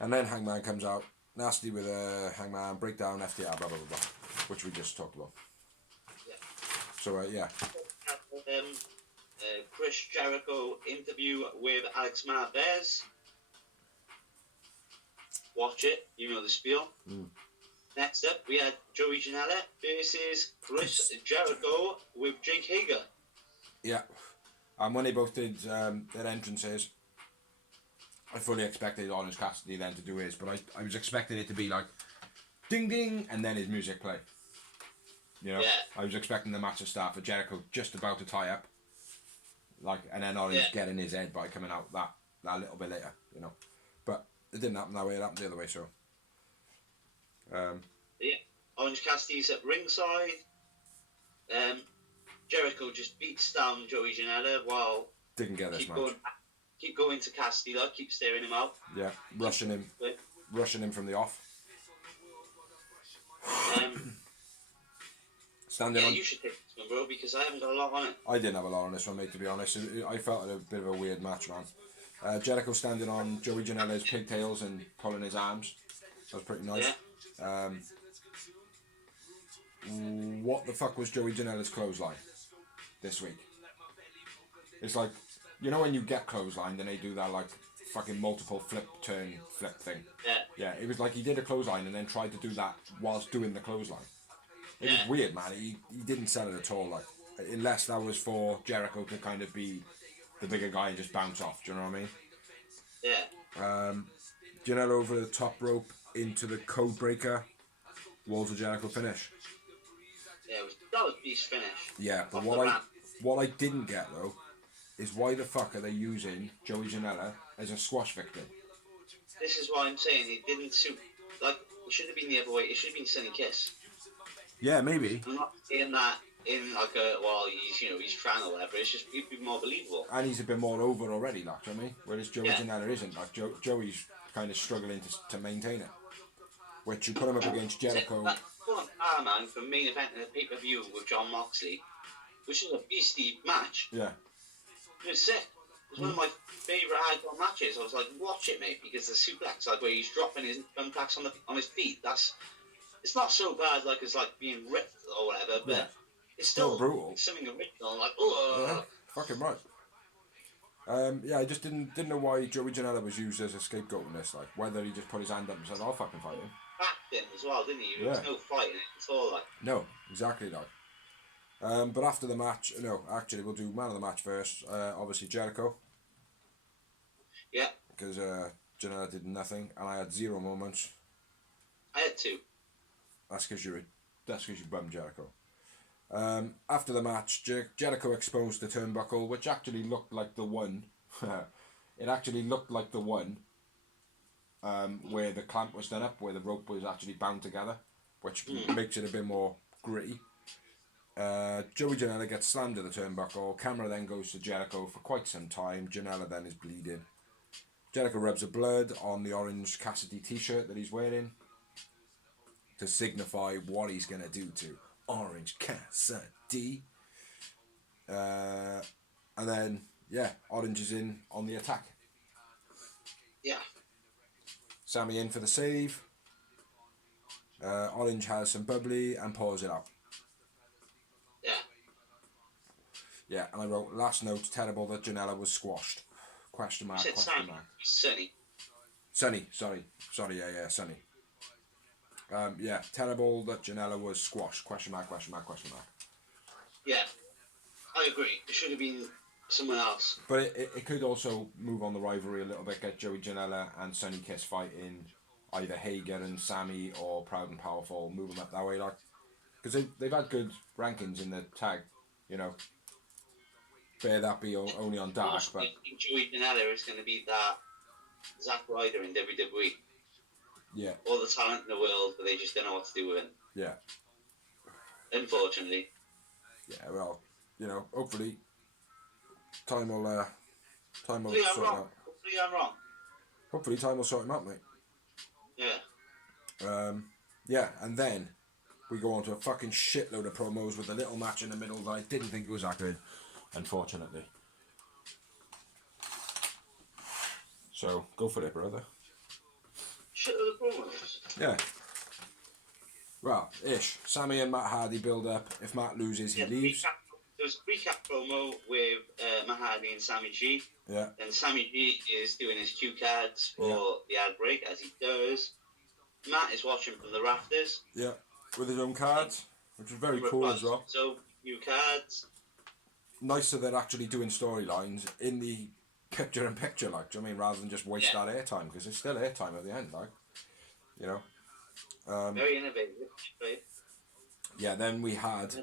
And then Hangman comes out, nasty with a Hangman, breakdown, FTR, blah, blah, blah, blah, which we just talked about. Yeah. So, yeah. Chris Jericho interview with Alex Marvez. Watch it, you know the spiel. Next up, we had Joey Janela versus Chris Jericho with Jake Hager. Yeah. And when they both did their entrances, I fully expected Orange Cassidy then to do his, but I was expecting it to be like ding ding and then his music play. You know, I was expecting the match to start for Jericho just about to tie up, like, and then Orange getting his head by coming out that little bit later. You know, but it didn't happen that way. It happened the other way. So, Orange Cassidy's at ringside. Jericho just beats down Joey Janela while didn't get this match. Keep going to Cassidy, like, keep staring him out. Yeah, rushing him from the off. Standing on. You should take this one, bro, because I haven't got a lot on it. I didn't have a lot on this one, mate, to be honest. I felt it a bit of a weird match, man. Jericho standing on Joey Janela's pigtails and pulling his arms. That was pretty nice. Yeah. What the fuck was Joey Janela's clothesline this week? It's like, you know when you get clothesline, then they do that like fucking multiple flip thing. Yeah, it was like he did a clothesline and then tried to do that whilst doing the clothesline. It was weird, man. He didn't sell it at all, like, unless that was for Jericho to kind of be the bigger guy and just bounce off. Do you know what I mean? Yeah. Janela over the top rope into the code breaker. Walls of Jericho finish. Yeah, that was beast finish. Yeah, but what I didn't get though is why the fuck are they using Joey Janela as a squash victim? This is why I'm saying it didn't suit. Like, it should have been the other way. It should have been Sunny Kiss. Yeah, maybe. I'm not saying that in like he's trying or whatever. It's just it'd be more believable. And he's a bit more over already, like, do you know what I mean? Whereas Joey Janela isn't. Like, Joey's kind of struggling to maintain it. Which you put him up against Jericho. Man for main event in a pay-per-view with John Moxley, which is a beastly match. Yeah. It was sick. It was one of my favourite hardcore matches. I was like, watch it, mate, because the suplex, like where he's dropping his thumbtacks on his feet, it's not so bad like it's like being ripped or whatever, but it's still brutal. It's something original, like, oh. Yeah, fucking right. I just didn't know why Joey Janela was used as a scapegoat in this. Like, whether he just put his hand up and said, "I'll fucking fight him." Backed him as well, didn't he? There was no fighting at all, like. No, exactly like. But after the match, no, actually, we'll do man of the match first. Obviously, Jericho. Yeah. Because Janela did nothing, and I had 0 moments. I had 2. That's because you bummed Jericho. After the match, Jericho exposed the turnbuckle, which actually looked like the one. It actually looked like the one where the clamp was done up, where the rope was actually bound together, which makes it a bit more gritty. Joey Janela gets slammed to the turnbuckle. Camera then goes to Jericho for quite some time. Janela then is bleeding. Jericho rubs the blood on the Orange Cassidy t-shirt that he's wearing to signify what he's going to do to Orange Cassidy. And then, Orange is in on the attack. Yeah. Sammy in for the save. Orange has some bubbly and pours it out. Yeah. Yeah, and I wrote, last note, terrible that Janela was squashed. Question mark, question mark. Sunny. Sunny, sorry, yeah, Sunny. Terrible that Janela was squashed. Question mark, question mark, question mark. Yeah, I agree. It should have been someone else. But it could also move on the rivalry a little bit, get Joey Janela and Sunny Kiss fighting either Hager and Sammy or Proud and Powerful, move them up that way, like, because they've had good rankings in the tag, you know. Bear that be only on Dark, but I think Joey Janela is going to be that Zack Ryder in WWE. Yeah. All the talent in the world, but they just don't know what to do with it. Yeah. Unfortunately. Yeah, well, you know, hopefully time will sort him out. Hopefully I'm wrong. Hopefully time will sort him out, mate. Yeah. And then we go on to a fucking shitload of promos with a little match in the middle that I didn't think was that good, unfortunately. So, go for it, brother. Shitload of promos? Yeah. Well, ish. Sammy and Matt Hardy build up. If Matt loses, he leaves. There was a recap promo with Matt Hardy and Sammy G. Yeah. And Sammy G is doing his cue cards for the ad break, as he does. Matt is watching from the rafters. Yeah. With his own cards, which is very cool as well. So, cue cards. Nicer they're actually doing storylines in the picture in picture, like, do you know what I mean, rather than just waste that airtime, because it's still airtime at the end, like, you know. Very innovative, right? Yeah, then we had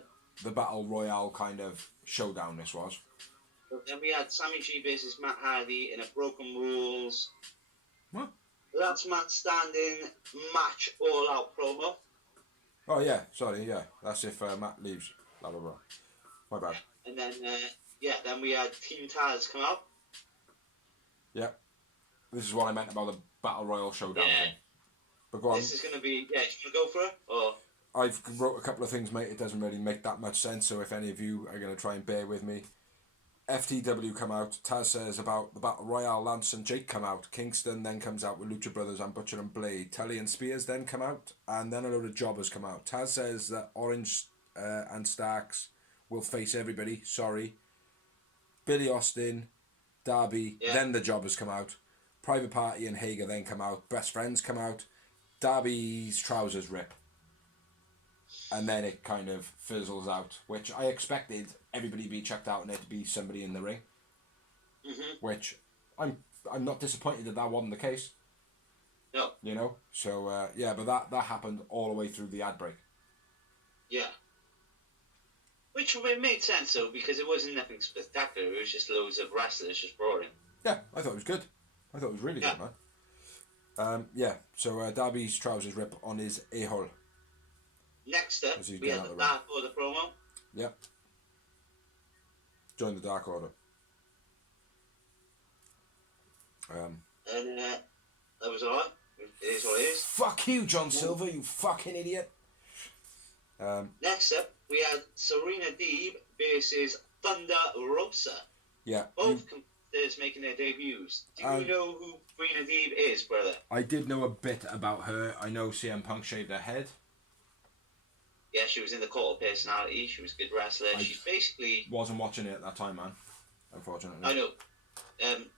the Battle Royale kind of showdown, this was. Then we had Sammy G versus Matt Hardy in a Broken Rules. What? Last man standing match all out promo. Oh, yeah, sorry, yeah. That's if Matt leaves. Blah, blah, blah. My bad. And then, then we had Team Taz come out. Yeah. This is what I meant about the Battle Royale showdown thing. But go on. This is going to be, you want to go for it? Or... I've wrote a couple of things, mate. It doesn't really make that much sense, so if any of you are going to try and bear with me. FTW come out. Taz says about the Battle Royale. Lance and Jake come out. Kingston then comes out with Lucha Brothers and Butcher and Blade. Tully and Spears then come out. And then a load of jobbers come out. Taz says that Orange and Starks will face everybody. Sorry. Billy Austin, Darby, then the jobbers come out. Private Party and Hager then come out. Best Friends come out. Darby's trousers rip. And then it kind of fizzles out, which I expected everybody to be checked out and there to be somebody in the ring. Mm-hmm. Which I'm not disappointed that wasn't the case. No. You know? So, but that happened all the way through the ad break. Yeah. Which made sense, though, because it wasn't nothing spectacular. It was just loads of wrestlers just roaring. Yeah, I thought it was good. I thought it was really good, man. So Darby's trousers rip on his a-hole. Next up, we had the Dark Order promo. Yep. Join the Dark Order. And that was alright. It is what it is. Fuck you, John Silver, you fucking idiot. Next up, we had Serena Deeb versus Thunder Rosa. Yeah. Both competitors making their debuts. Do you know who Serena Deeb is, brother? I did know a bit about her. I know CM Punk shaved her head. Yeah, she was in the Cult of Personality. She was a good wrestler. She's basically... wasn't watching it at that time, man. Unfortunately. I know.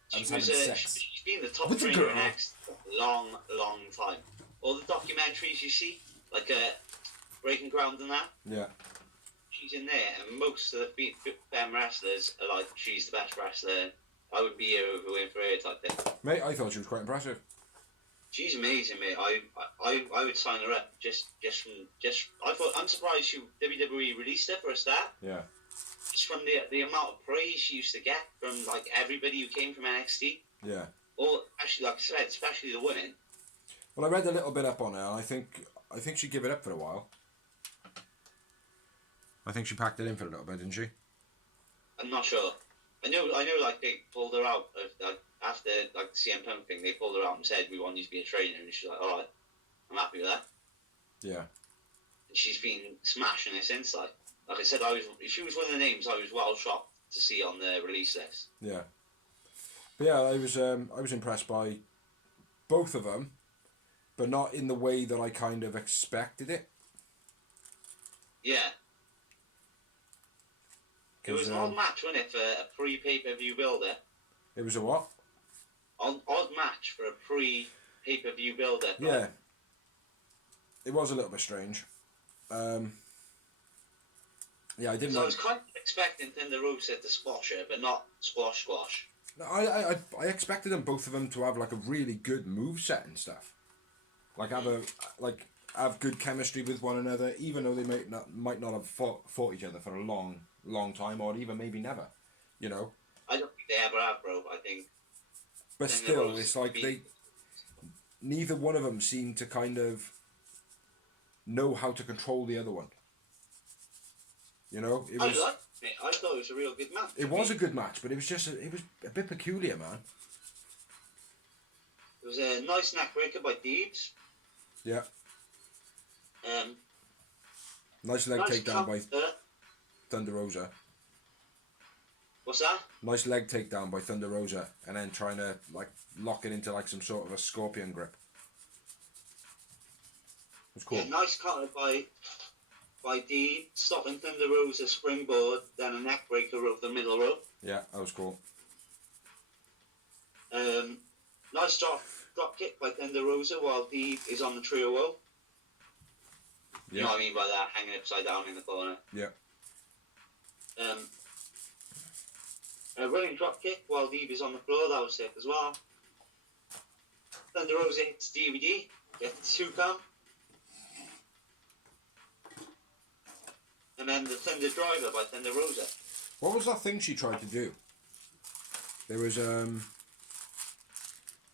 She's been the top trainer in X for a long, long time. All the documentaries you see, like Breaking Ground and that. Yeah. She's in there, and most of the femme wrestlers are like, she's the best wrestler. I would be here if it went for her type thing. Mate, I thought she was quite impressive. She's amazing, mate. I would sign her up I'm surprised WWE released her for a start. Yeah. Just from the amount of praise she used to get from like everybody who came from NXT. Yeah. Or actually, like I said, especially the women. Well, I read a little bit up on her, and I think she'd give it up for a while. I think she packed it in for a little bit, didn't she? I'm not sure. I know. Like they pulled her out of, after like the CM Punk thing. They pulled her out and said, "We want you to be a trainer," and she's like, "All right, I'm happy with that." Yeah. And she's been smashing it since. Like I said, she was one of the names I was well shocked to see on the release list. Yeah. But yeah, I was impressed by both of them, but not in the way that I kind of expected it. Yeah. It was an odd match, wasn't it, for a pre-pay-per-view builder? It was a what? Odd match for a pre-pay-per-view builder. Yeah. It was a little bit strange. Yeah, I didn't. So I was kind of expecting Thunder Rosa to squash her, but not squash. No, I expected them, both of them, to have like a really good moveset and stuff. Like have good chemistry with one another, even though they might not have fought each other for a long time, or even maybe never. You know. I don't think they ever have, bro. I think. But still, it's like neither one of them seemed to kind of know how to control the other one. You know, I liked it. I thought it was a real good match. It was a good match, but it was a bit peculiar, man. It was a nice neckbreaker by Deebs. Yeah. Nice leg takedown by Thunder Rosa. What's that? Nice leg takedown by Thunder Rosa, and then trying to like lock it into like some sort of a scorpion grip. It was cool. Yeah, nice counter by Deeb, stopping Thunder Rosa springboard, then a neckbreaker over the middle rope. Yeah, that was cool. Nice drop kick by Thunder Rosa while Deeb is on the trio rope. You know what I mean by that, hanging upside down in the corner. Yeah. A running drop kick while Deeb is on the floor, that was sick as well. Thunder Rosa hits DVD, gets the 2 count. And then the Thunder Driver by Thunder Rosa. What was that thing she tried to do? There was Let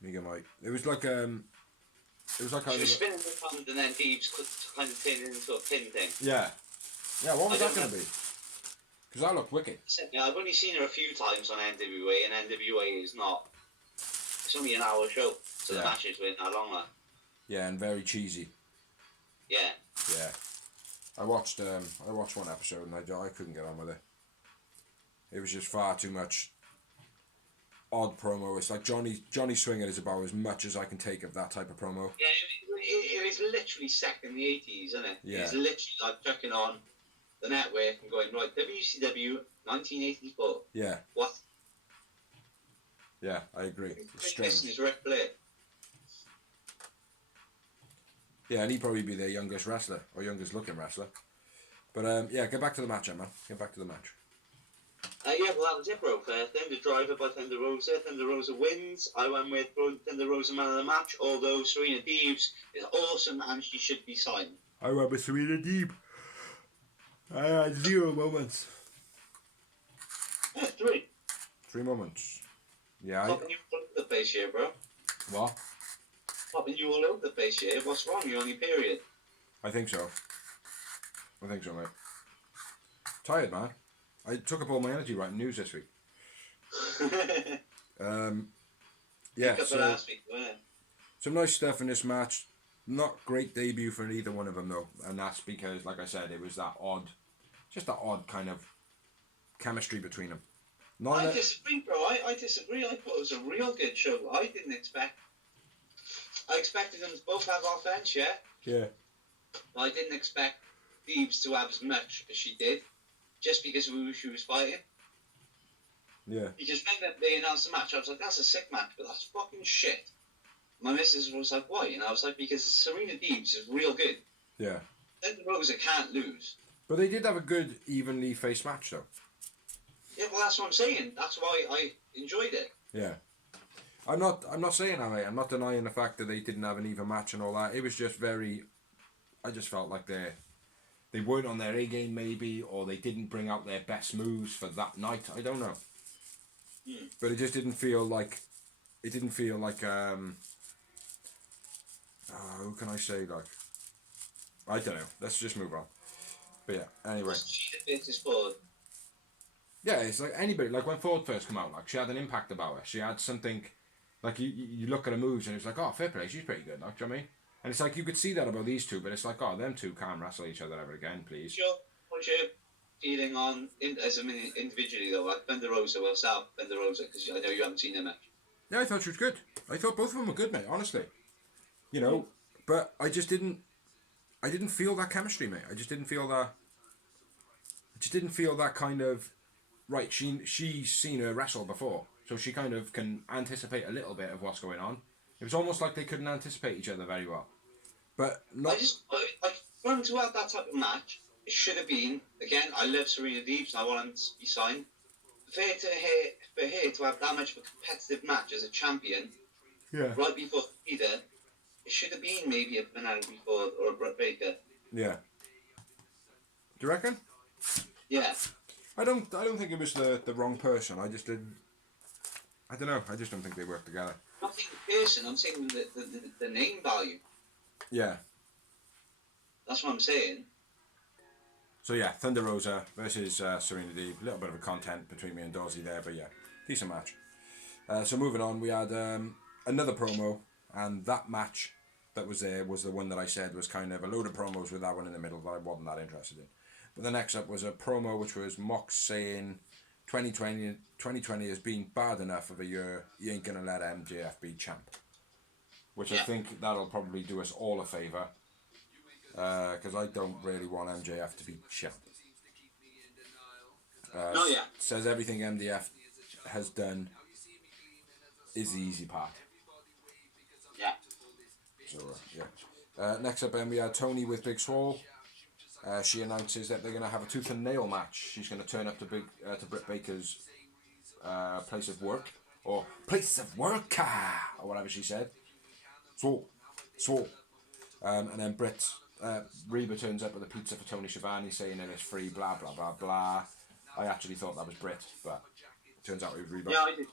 me get my. It was like It was like she was spinning the pump and then Deeb's kind of turned it into a pin thing. Yeah. Yeah. What was that going to be? Because that looked wicked. Yeah, I've only seen her a few times on NWA, and NWA is not. It's only an hour show, so the matches weren't that long. Like. Yeah, and very cheesy. Yeah. Yeah. I watched one episode and I couldn't get on with it. It was just far too much odd promo. It's like Johnny Swinger is about as much as I can take of that type of promo. Yeah, it was literally set in the 80s, isn't it? Yeah. It's literally like checking on the network and going, right, WCW 1984. Yeah. What? Yeah, I agree. It's strange. Is Ric Flair. Yeah, and he'd probably be their youngest wrestler, or youngest looking wrestler. But yeah, get back to the match, man. Get back to the match. Yeah, well, that was it, bro. Thunder Driver by Thunder Rosa. Thunder Rosa wins. I went with Thunder Rosa man of the match, although Serena Deebs is awesome and she should be signed. I went with Serena Deeb. I had 0 moments. 3. 3 moments. Yeah. Popping you all over the place here, bro. What? Popping you all over the place here. What's wrong? You're only period. I think so. Mate. Tired, man. I took up all my energy writing news this week. Yeah, so last week, wasn't it? some nice stuff in this match. Not great debut for either one of them though, and that's because, like I said, it was that odd kind of chemistry between them. I disagree, bro. I disagree. I thought it was a real good show. I expected them to both have offense, yeah? Yeah. But I didn't expect Deebs to have as much as she did, just because of who she was fighting. Yeah. Because when they announced the match, I was like, that's a sick match, but that's fucking shit. My missus was like, why? And I was like, because Serena Deebs is real good. Yeah. Thunder Rosa can't lose. But they did have a good, evenly faced match though. Yeah, well, that's what I'm saying. That's why I enjoyed it. Yeah. I'm not saying that, mate. I'm not denying the fact that they didn't have an even match and all that. It was just I just felt like they weren't on their A game maybe, or they didn't bring out their best moves for that night. I don't know. But it just didn't feel like who can I say, like, I don't know. Let's just move on. But yeah, anyway. Yeah, it's like anybody. Like when Ford first came out, like she had an impact about her. She had something. Like you look at her moves and it's like, oh, fair play, she's pretty good. Like, do you know what I mean? And it's like you could see that about these two, but it's like, oh, them two can't wrestle each other ever again, please. What's your feeling on individually though? Like Thunder Rosa, well, Sal Thunder Rosa, because I know you haven't seen her match. Yeah, I thought she was good. I thought both of them were good, mate. Honestly, you know, but I didn't feel that chemistry, mate. I just didn't feel that kind of. Right, she's seen her wrestle before, so she kind of can anticipate a little bit of what's going on. It was almost like they couldn't anticipate each other very well. But not. For them to have that type of match, it should have been, again, I love Serena Deebs and I want her to be signed. For her to have that much of a competitive match as a champion, right before either, it should have been maybe a Penelope Ford or a Britt Baker. Yeah. Do you reckon? Yeah. I don't think it was the wrong person. I just didn't. I don't know. I just don't think they worked together. I'm not saying the person. I'm saying the name value. Yeah. That's what I'm saying. So yeah, Thunder Rosa versus Serena Deeb. A little bit of a content between me and Dorsey there, but yeah, decent match. So moving on, we had another promo, and that match that was there was the one that I said was kind of a load of promos with that one in the middle that I wasn't that interested in. But the next up was a promo which was Mox saying 2020 has been bad enough of a year, you ain't going to let MJF be champ. Which I think that'll probably do us all a favour. Because I don't really want MJF to be champ. Says everything MJF has done is the easy part. Yeah. So, yeah. Next up, we had Tony with Big Swole. She announces that they're going to have a tooth and nail match. She's going to turn up to Britt Baker's place of work, or place of work, or whatever she said. So. And then Reba turns up with a pizza for Tony Schiavone, saying that it's free, blah, blah, blah, blah. I actually thought that was Britt, but it turns out it was Reba. Yeah, I did.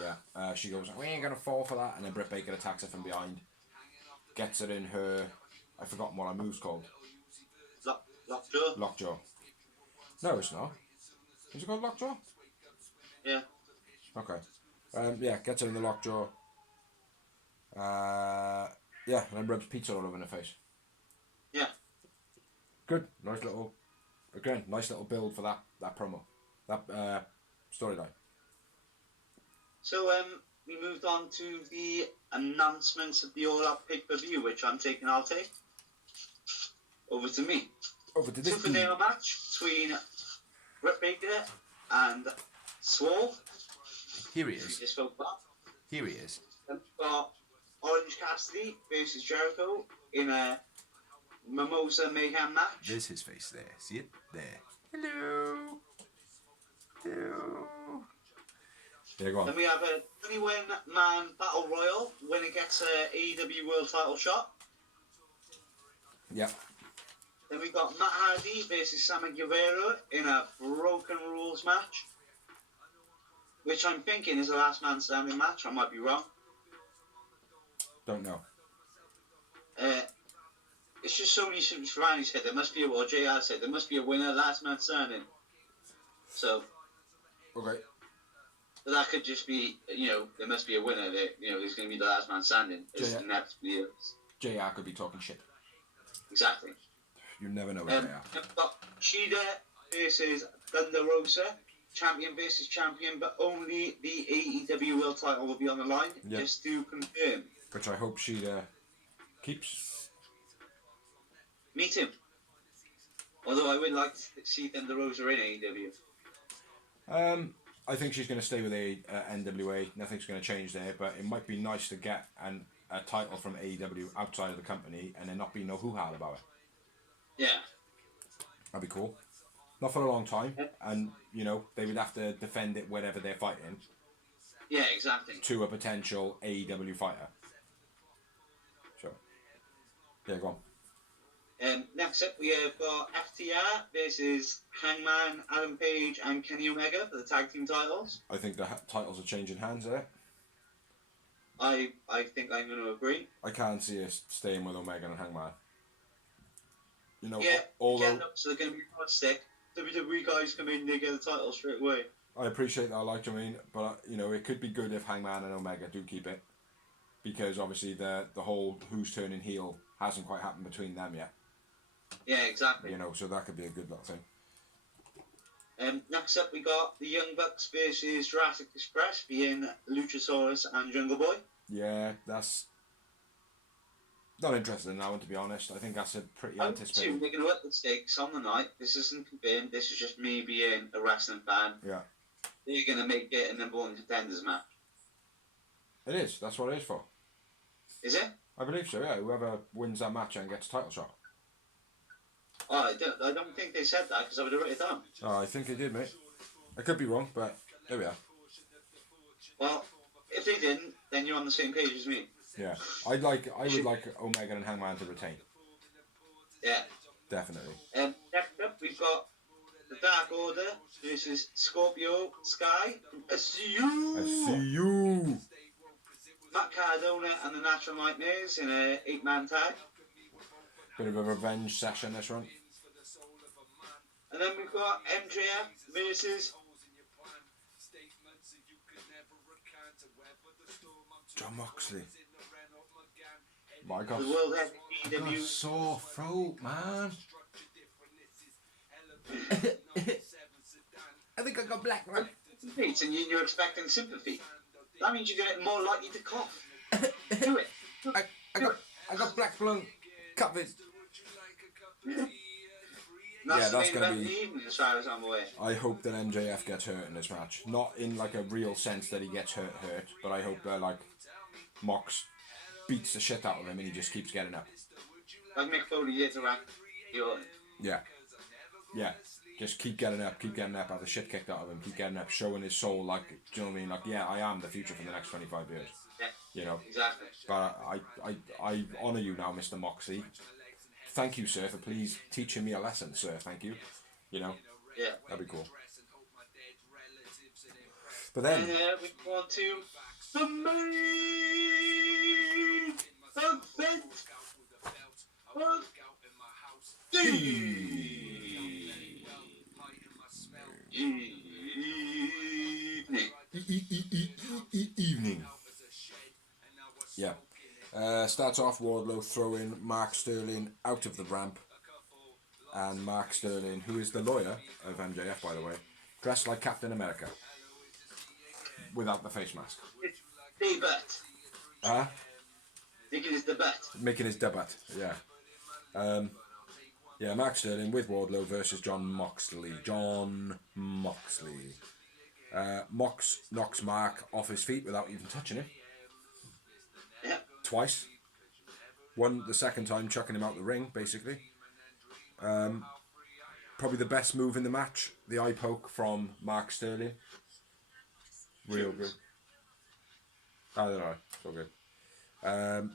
Yeah, she goes, we ain't going to fall for that. And then Britt Baker attacks her from behind. Gets her in her, I've forgotten what her move's called. Lockjaw? Lockjaw. No, it's not. Is it called Lockjaw? Yeah. Okay. Yeah, gets her in the Lockjaw. Yeah, and then rubs pizza all over her face. Yeah. Good. Nice little build for that promo. That storyline. So, we moved on to the announcements of the All Out pay-per-view, which I'll take. Over to me. Over to this Super nail match between Britt Baker and Swerve. Here he We is. just spoke about. Here he is. Then we've got Orange Cassidy versus Jericho in a Mimosa Mayhem match. There's his face there. See it? There. Hello. Hello. Yeah, go on. Then we have a 21-man Battle Royal. Winner gets a AEW World Title shot. Yeah. Then we got Matt Hardy versus Sammy Guevara in a Broken Rules match, which I'm thinking is a last man standing match. I might be wrong. Don't know. It's just Sony Schiavone said there must be or JR said there must be a winner, last man standing. So. Okay. But that could just be, there must be a winner. That there's going to be the last man standing. It's inevitably is. JR could be talking shit. Exactly. You never know with JR. We've got Shida versus Thunder Rosa, champion versus champion, but only the AEW World Title will be on the line. Yep. Just to confirm. Which I hope Shida keeps. Me too. Although I would like to see Thunder Rosa in AEW. I think she's going to stay with NWA. Nothing's going to change there, but it might be nice to get a title from AEW outside of the company and then not be no hoo-ha about it. Yeah. That'd be cool. Not for a long time, and they would have to defend it wherever they're fighting. Yeah, exactly. To a potential AEW fighter. So, yeah, go on. Next up, we have got FTR versus Hangman, Adam Page, and Kenny Omega for the tag team titles. I think the titles are changing hands there. I think I'm going to agree. I can't see us staying with Omega and Hangman. Yeah, although so they're going to be on stick. WWE guys come in, they get the title straight away. I appreciate that, like Jermaine, but it could be good if Hangman and Omega do keep it, because obviously the whole who's turning heel hasn't quite happened between them yet. Yeah, exactly. So that could be a good little thing. Next up, we got the Young Bucks versus Jurassic Express, being Luchasaurus and Jungle Boy. Yeah, that's not interested in that one, to be honest. I think that's a pretty anticipated. They're going to up the stakes on the night. This isn't confirmed. This is just me being a wrestling fan. Yeah. They're going to make it a number one contenders match. It is. That's what it is for. Is it? I believe so, yeah. Whoever wins that match and gets a title shot. Oh, I don't think they said that, because I would have written it down. Oh, I think they did, mate. I could be wrong, but there we are. Well, if they didn't, then you're on the same page as me. Yeah. I would like Omega and Hangman to retain. Yeah. Definitely. Next up, we've got the Dark Order versus Scorpio Sky. I see you. Matt Cardona and the Natural Nightmares in a 8-man tag. Bit of a revenge session this one. And then we've got MJF versus John Moxley. My God. the World I got a Heavyweight sore throat, man. I think I got black, man. and you're expecting sympathy. That means you're getting more likely to cough. Do it. I got black lung covered. That's that's the gonna main event be. of the evening, as far as I'm aware. I hope that MJF gets hurt in this match. Not in like a real sense that he gets hurt, but I hope that like Mox beats the shit out of him and he just keeps getting up. Like Mick Foley did to Randy Orton. Yeah. just keep getting up, have the shit kicked out of him, keep getting up, showing his soul, like, do you know what I mean? Like, yeah, I am the future for the next 25 years. Yeah. You know? Exactly. But I honour you now, Mr. Moxley. Thank you, sir, for please teaching me a lesson, sir. Thank you. You know? Yeah. That'd be cool. But then... we go on to the main event of the evening. Yeah. Starts off Wardlow throwing Mark Sterling out of the ramp. And Mark Sterling, who is the lawyer of MJF, by the way, dressed like Captain America. Without the face mask. Debut. Huh? Making his debut. Making his debut, yeah. Yeah, Mark Sterling with Wardlow versus John Moxley. Mox knocks Mark off his feet without even touching him. Yeah. Twice. The second time chucking him out the ring, basically. Probably the best move in the match. The eye poke from Mark Sterling. Real good. I don't know. It's all good.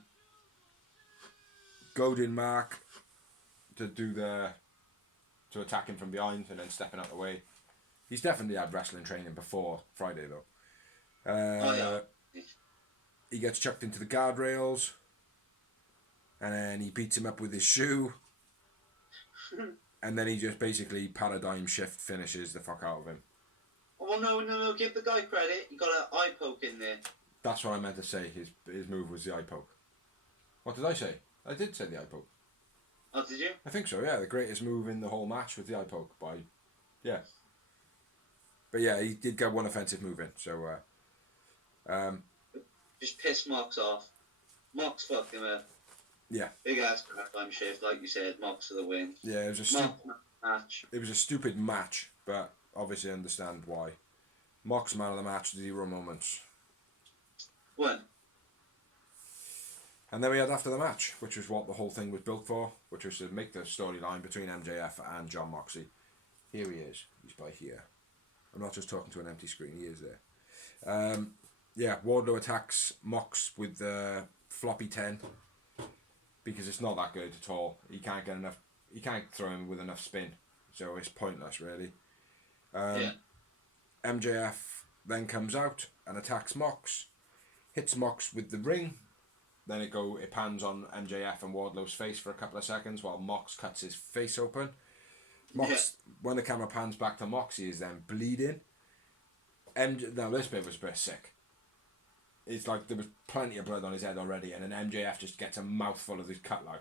Goading Mark to attack him from behind and then stepping out the way. He's definitely had wrestling training before Friday though. He gets chucked into the guardrails and then he beats him up with his shoe and then he just basically paradigm shift finishes the fuck out of him. Oh no, give the guy credit. You got an eye poke in there. That's what I meant to say. His move was the eye poke. What did I say? I did say the eye poke. Oh, did you? I think so, yeah. The greatest move in the whole match was the eye poke yeah. But yeah, he did get one offensive move in, so just piss Mox off. Mox fucked him up. Yeah. Big ass paradigm shift, like you said, Mox for the win. Yeah, it was match. It was a stupid match, but obviously I understand why. Mox man of the match, 0 moments. When? And then we had after the match, which was what the whole thing was built for, which was to make the storyline between MJF and John Moxley. Here he is. He's by here. I'm not just talking to an empty screen. He is there. Yeah, Wardlow attacks Mox with the floppy 10 because it's not that good at all. He can't get enough. He can't throw him with enough spin, so it's pointless really. MJF then comes out and attacks Mox, hits Mox with the ring. Then it pans on MJF and Wardlow's face for a couple of seconds while Mox cuts his face open. When the camera pans back to Mox, he is then bleeding. Now this bit was a bit sick. It's like there was plenty of blood on his head already, and then MJF just gets a mouthful of his cut, like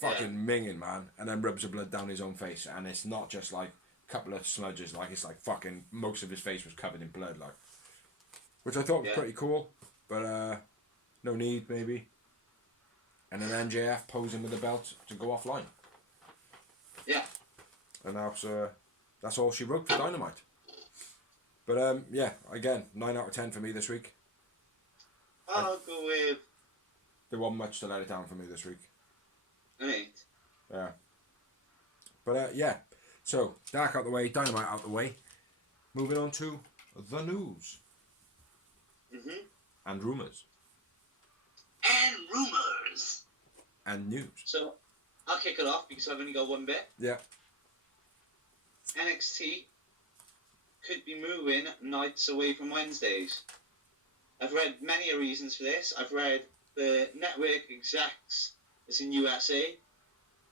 fucking minging, man, and then rubs the blood down his own face, and it's not just like a couple of smudges, like it's like fucking most of his face was covered in blood, like, which I thought was pretty cool, but no need maybe. And then MJF posing with the belt to go offline. Yeah. And that's all she wrote for Dynamite. But yeah, again, 9 out of 10 for me this week. I'll go with... There wasn't much to let it down for me this week. 8. Yeah. But yeah, so Dark out the way, Dynamite out the way. Moving on to the news. And rumours. And rumours. And news. So, I'll kick it off because I've only got one bit. Yeah. NXT could be moving nights away from Wednesdays. I've read many reasons for this. I've read the network execs that's in USA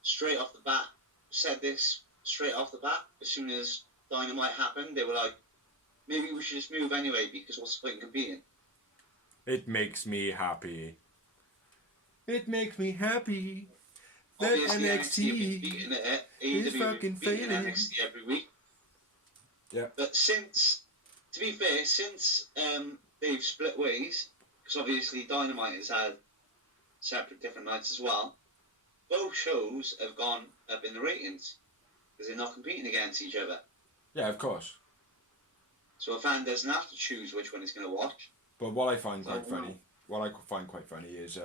straight off the bat said this straight off the bat. As soon as Dynamite happened, they were like, maybe we should just move anyway because what's the point in competing? It makes me happy. It makes me happy that Obviously, NXT is fucking failing. NXT every week. Yeah. But to be fair, since they've split ways, because obviously Dynamite has had separate different nights as well, both shows have gone up in the ratings because they're not competing against each other. Yeah, of course. So a fan doesn't have to choose which one he's going to watch. But what I find quite funny is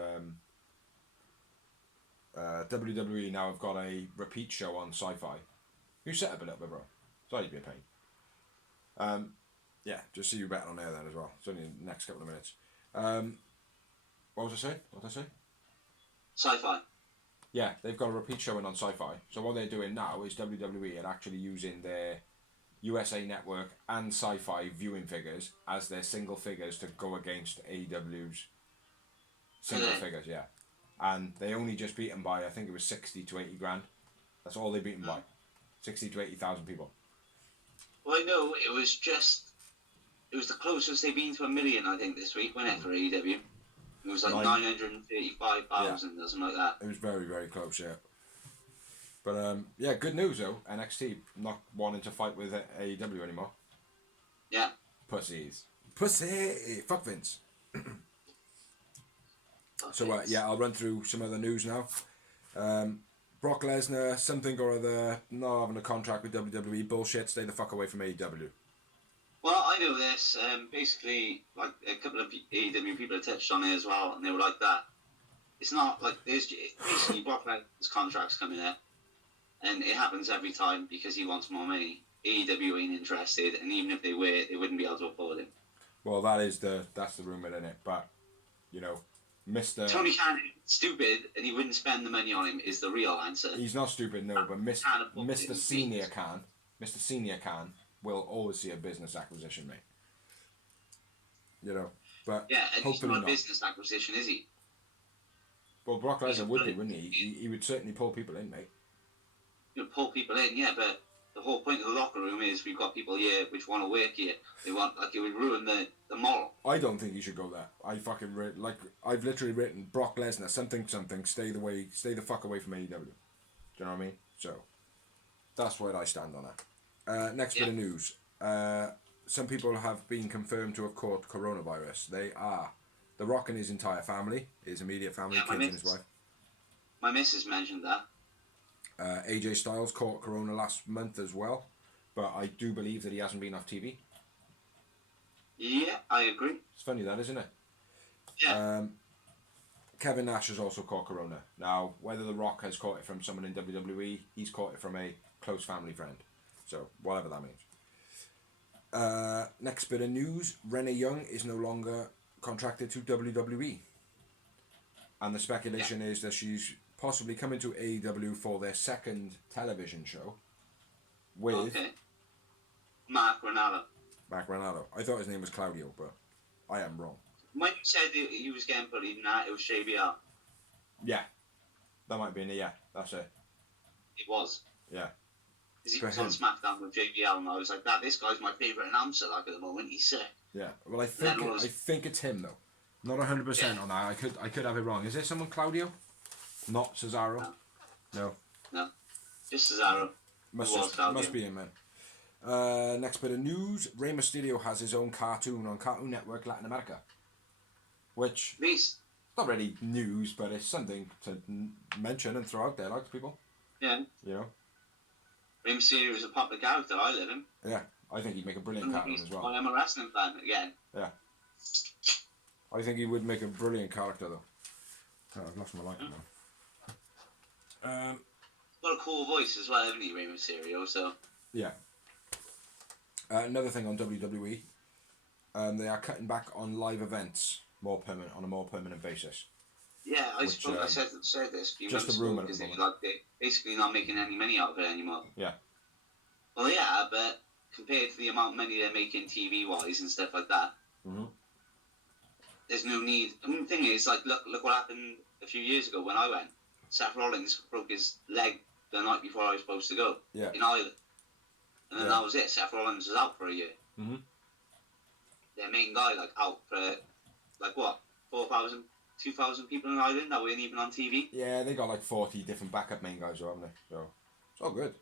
WWE now have got a repeat show on Sci-Fi. You set up a little bit, bro. Sorry to be a pain. Yeah, just see you better on air then as well. It's only the next couple of minutes. What was I saying? Sci-fi. Yeah, they've got a repeat showing on Sci-Fi. So what they're doing now is WWE are actually using their USA Network and Sci-Fi viewing figures as their single figures to go against AEW's single figures, yeah. And they only just beat them by, I think it was 60 to 80 grand. That's all they beat them by. 60 to 80,000 people. Well, I know it was the closest they've been to a million, I think, this week, wasn't it, for AEW? It was like 935,000, something like that. It was very, very close, yeah. But, yeah, good news, though. NXT not wanting to fight with AEW anymore. Yeah. Pussies. Pussy! Fuck Vince. So, yeah, I'll run through some other news now. Brock Lesnar, something or other, not having a contract with WWE. Bullshit, stay the fuck away from AEW. Well, I know this. Basically, like a couple of AEW people have touched on it as well, and they were like that. It's not like there's basically Brock Lesnar's contract's coming out, and it happens every time because he wants more money. AEW ain't interested, and even if they were, they wouldn't be able to afford him. Well, that's the rumour in it, but you know, Mr. Tony Khan is stupid, and he wouldn't spend the money on him. Is the real answer? He's not stupid, no, but Mr. Senior Khan will always see a business acquisition, mate. You know, but yeah, and he's hopefully not a not. business acquisition, is he? Well, Brock Lesnar would be, wouldn't he? He would certainly pull people in, mate. You know, pull people in, yeah, but the whole point of the locker room is we've got people here which want to work here. They want, like, it would ruin the moral. I don't think he should go there. I've literally written Brock Lesnar something, stay the fuck away from AEW. Do you know what I mean? So that's where I stand on that. Next bit of news. Some people have been confirmed to have caught coronavirus. They are The Rock and his entire family, his immediate family, kids and his wife. My missus mentioned that. AJ Styles caught corona last month as well, but I do believe that he hasn't been off TV. Yeah, I agree. It's funny that, isn't it? Yeah. Kevin Nash has also caught corona. Now, whether The Rock has caught it from someone in WWE, he's caught it from a close family friend. So, whatever that means. Next bit of news. Renee Young is no longer contracted to WWE. And the speculation is that she's possibly coming to AEW for their second television show with Mark Ronaldo. I thought his name was Claudio, but I am wrong. When you said he was getting bullied in that, it was JBL. Yeah. That might be in it, yeah. That's it. It was. Yeah. Because he was on SmackDown with JBL, and I was like, this guy's my favourite announcer, like, at the moment. He's sick. Yeah. Well, I think it's him, though. Not 100% on that. I could have it wrong. Is there someone Claudio? Not Cesaro? No. Just Cesaro. Must be him, man. Next bit of news. Rey Mysterio has his own cartoon on Cartoon Network Latin America. Which, it's not really news, but it's something to mention and throw out there, like, to people. Yeah. You know? Rey Mysterio is a popular character. I love him. Yeah. I think he'd make a brilliant cartoon as well. I'm a wrestling fan again. Yeah. I think he would make a brilliant character, though. Oh, I've lost my light now. Got a cool voice as well, haven't he, Rey Mysterio? So yeah. Another thing on WWE, they are cutting back on live events on a more permanent basis. Yeah, I said this a few months ago because they're basically not making any money out of it anymore. Yeah. Well, yeah, but compared to the amount of money they're making TV-wise and stuff like that, there's no need. I mean, the thing is, like, look what happened a few years ago when I went. Seth Rollins broke his leg the night before I was supposed to go in Ireland. And then that was it. Seth Rollins was out for a year. Mm-hmm. Their main guy, out for, 4,000, 2,000 people in Ireland that weren't even on TV. Yeah, they got 40 different backup main guys, haven't they? So, it's all good.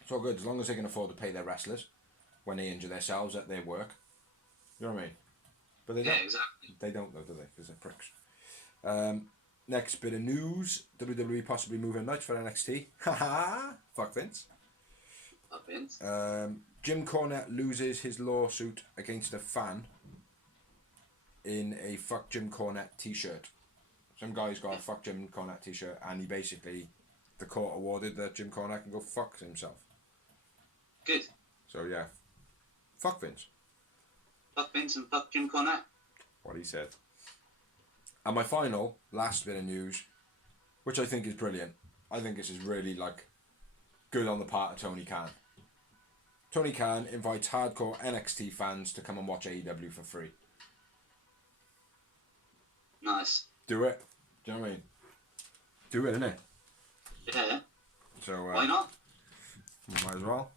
It's all good, as long as they can afford to pay their wrestlers when they injure themselves at their work. You know what I mean? But they don't. Yeah, exactly. They don't, though, do they? Because they're pricks. Next bit of news. WWE possibly moving nights for NXT. Haha! Fuck Vince. Fuck Vince. Jim Cornette loses his lawsuit against a fan in a Fuck Jim Cornette t-shirt. Some guy's got a Fuck Jim Cornette t-shirt and he basically the court awarded that Jim Cornette can go fuck himself. Good. So yeah, fuck Vince. Fuck Vince and fuck Jim Cornette. What he said. And my last bit of news, which I think is brilliant. I think this is really like good on the part of Tony Khan. Tony Khan invites hardcore NXT fans to come and watch AEW for free. Nice. Do it. Do you know what I mean? Do it, innit? Yeah. So why not? Might as well.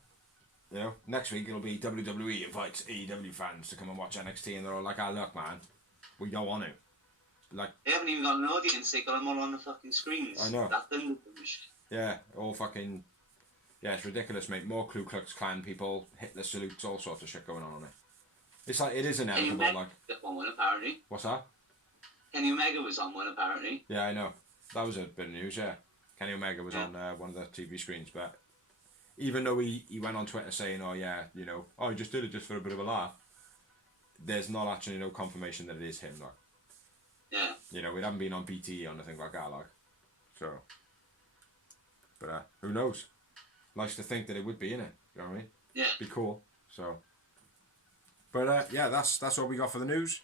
You know, next week it'll be WWE invites AEW fans to come and watch NXT, and they're all like, "Ah, look, man, we don't want to." Like, they haven't even got an audience; they got them all on the fucking screens. I know. That thing. Yeah, all fucking. Yeah, it's ridiculous, mate. More Ku Klux Klan people, Hitler salutes, all sorts of shit going on it. It's like it is inevitable. Like, on one apparently. What's that? Kenny Omega was on one apparently. Yeah, I know. That was a bit of news. Yeah, Kenny Omega was on one of the TV screens, but even though he went on Twitter saying, "Oh yeah, you know, oh he just did it just for a bit of a laugh," there's not actually no confirmation that it is him. Like, yeah, you know, we haven't been on BT or anything like that. Like, so, but who knows? Nice to think that it would be, innit? You know what I mean? Yeah. Be cool. So, but yeah, that's all we got for the news.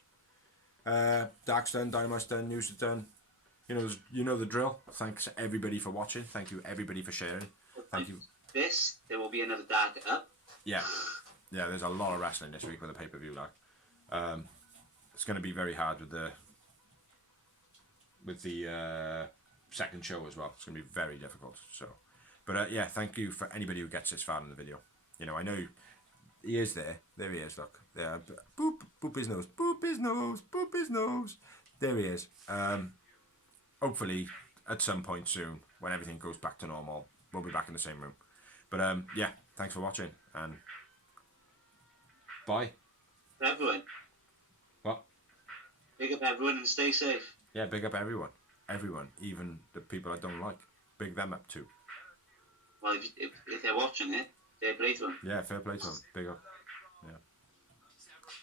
Dark's done, Dynamite's done, news is done. You know the drill. Thanks everybody for watching. Thank you everybody for sharing. Thank you. There will be another Dark up. Yeah, there's a lot of wrestling this week with the pay-per-view. Like, it's going to be very hard with the second show as well. It's going to be very difficult. So, but yeah, thank you for anybody who gets this far in the video. You know, I know he is there. There he is. Look, there. Boop, boop his nose. Boop his nose. Boop his nose. There he is. Hopefully, at some point soon, when everything goes back to normal, we'll be back in the same room. But yeah, thanks for watching and bye. Everyone. What? Big up everyone and stay safe. Yeah, big up everyone. Everyone, even the people I don't like. Big them up too. Well, if they're watching it, fair play to them. Yeah, fair play to them. Big up. Yeah.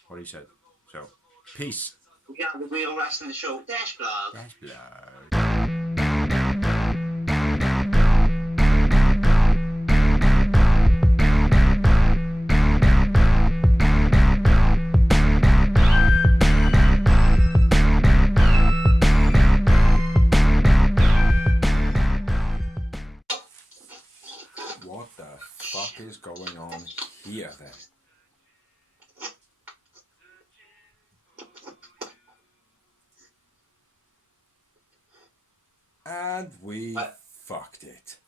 What he said. So, peace. We got the Real Wrestling Show Dash Blog. Dash Blog. What the fuck is going on here then? And we fucked it.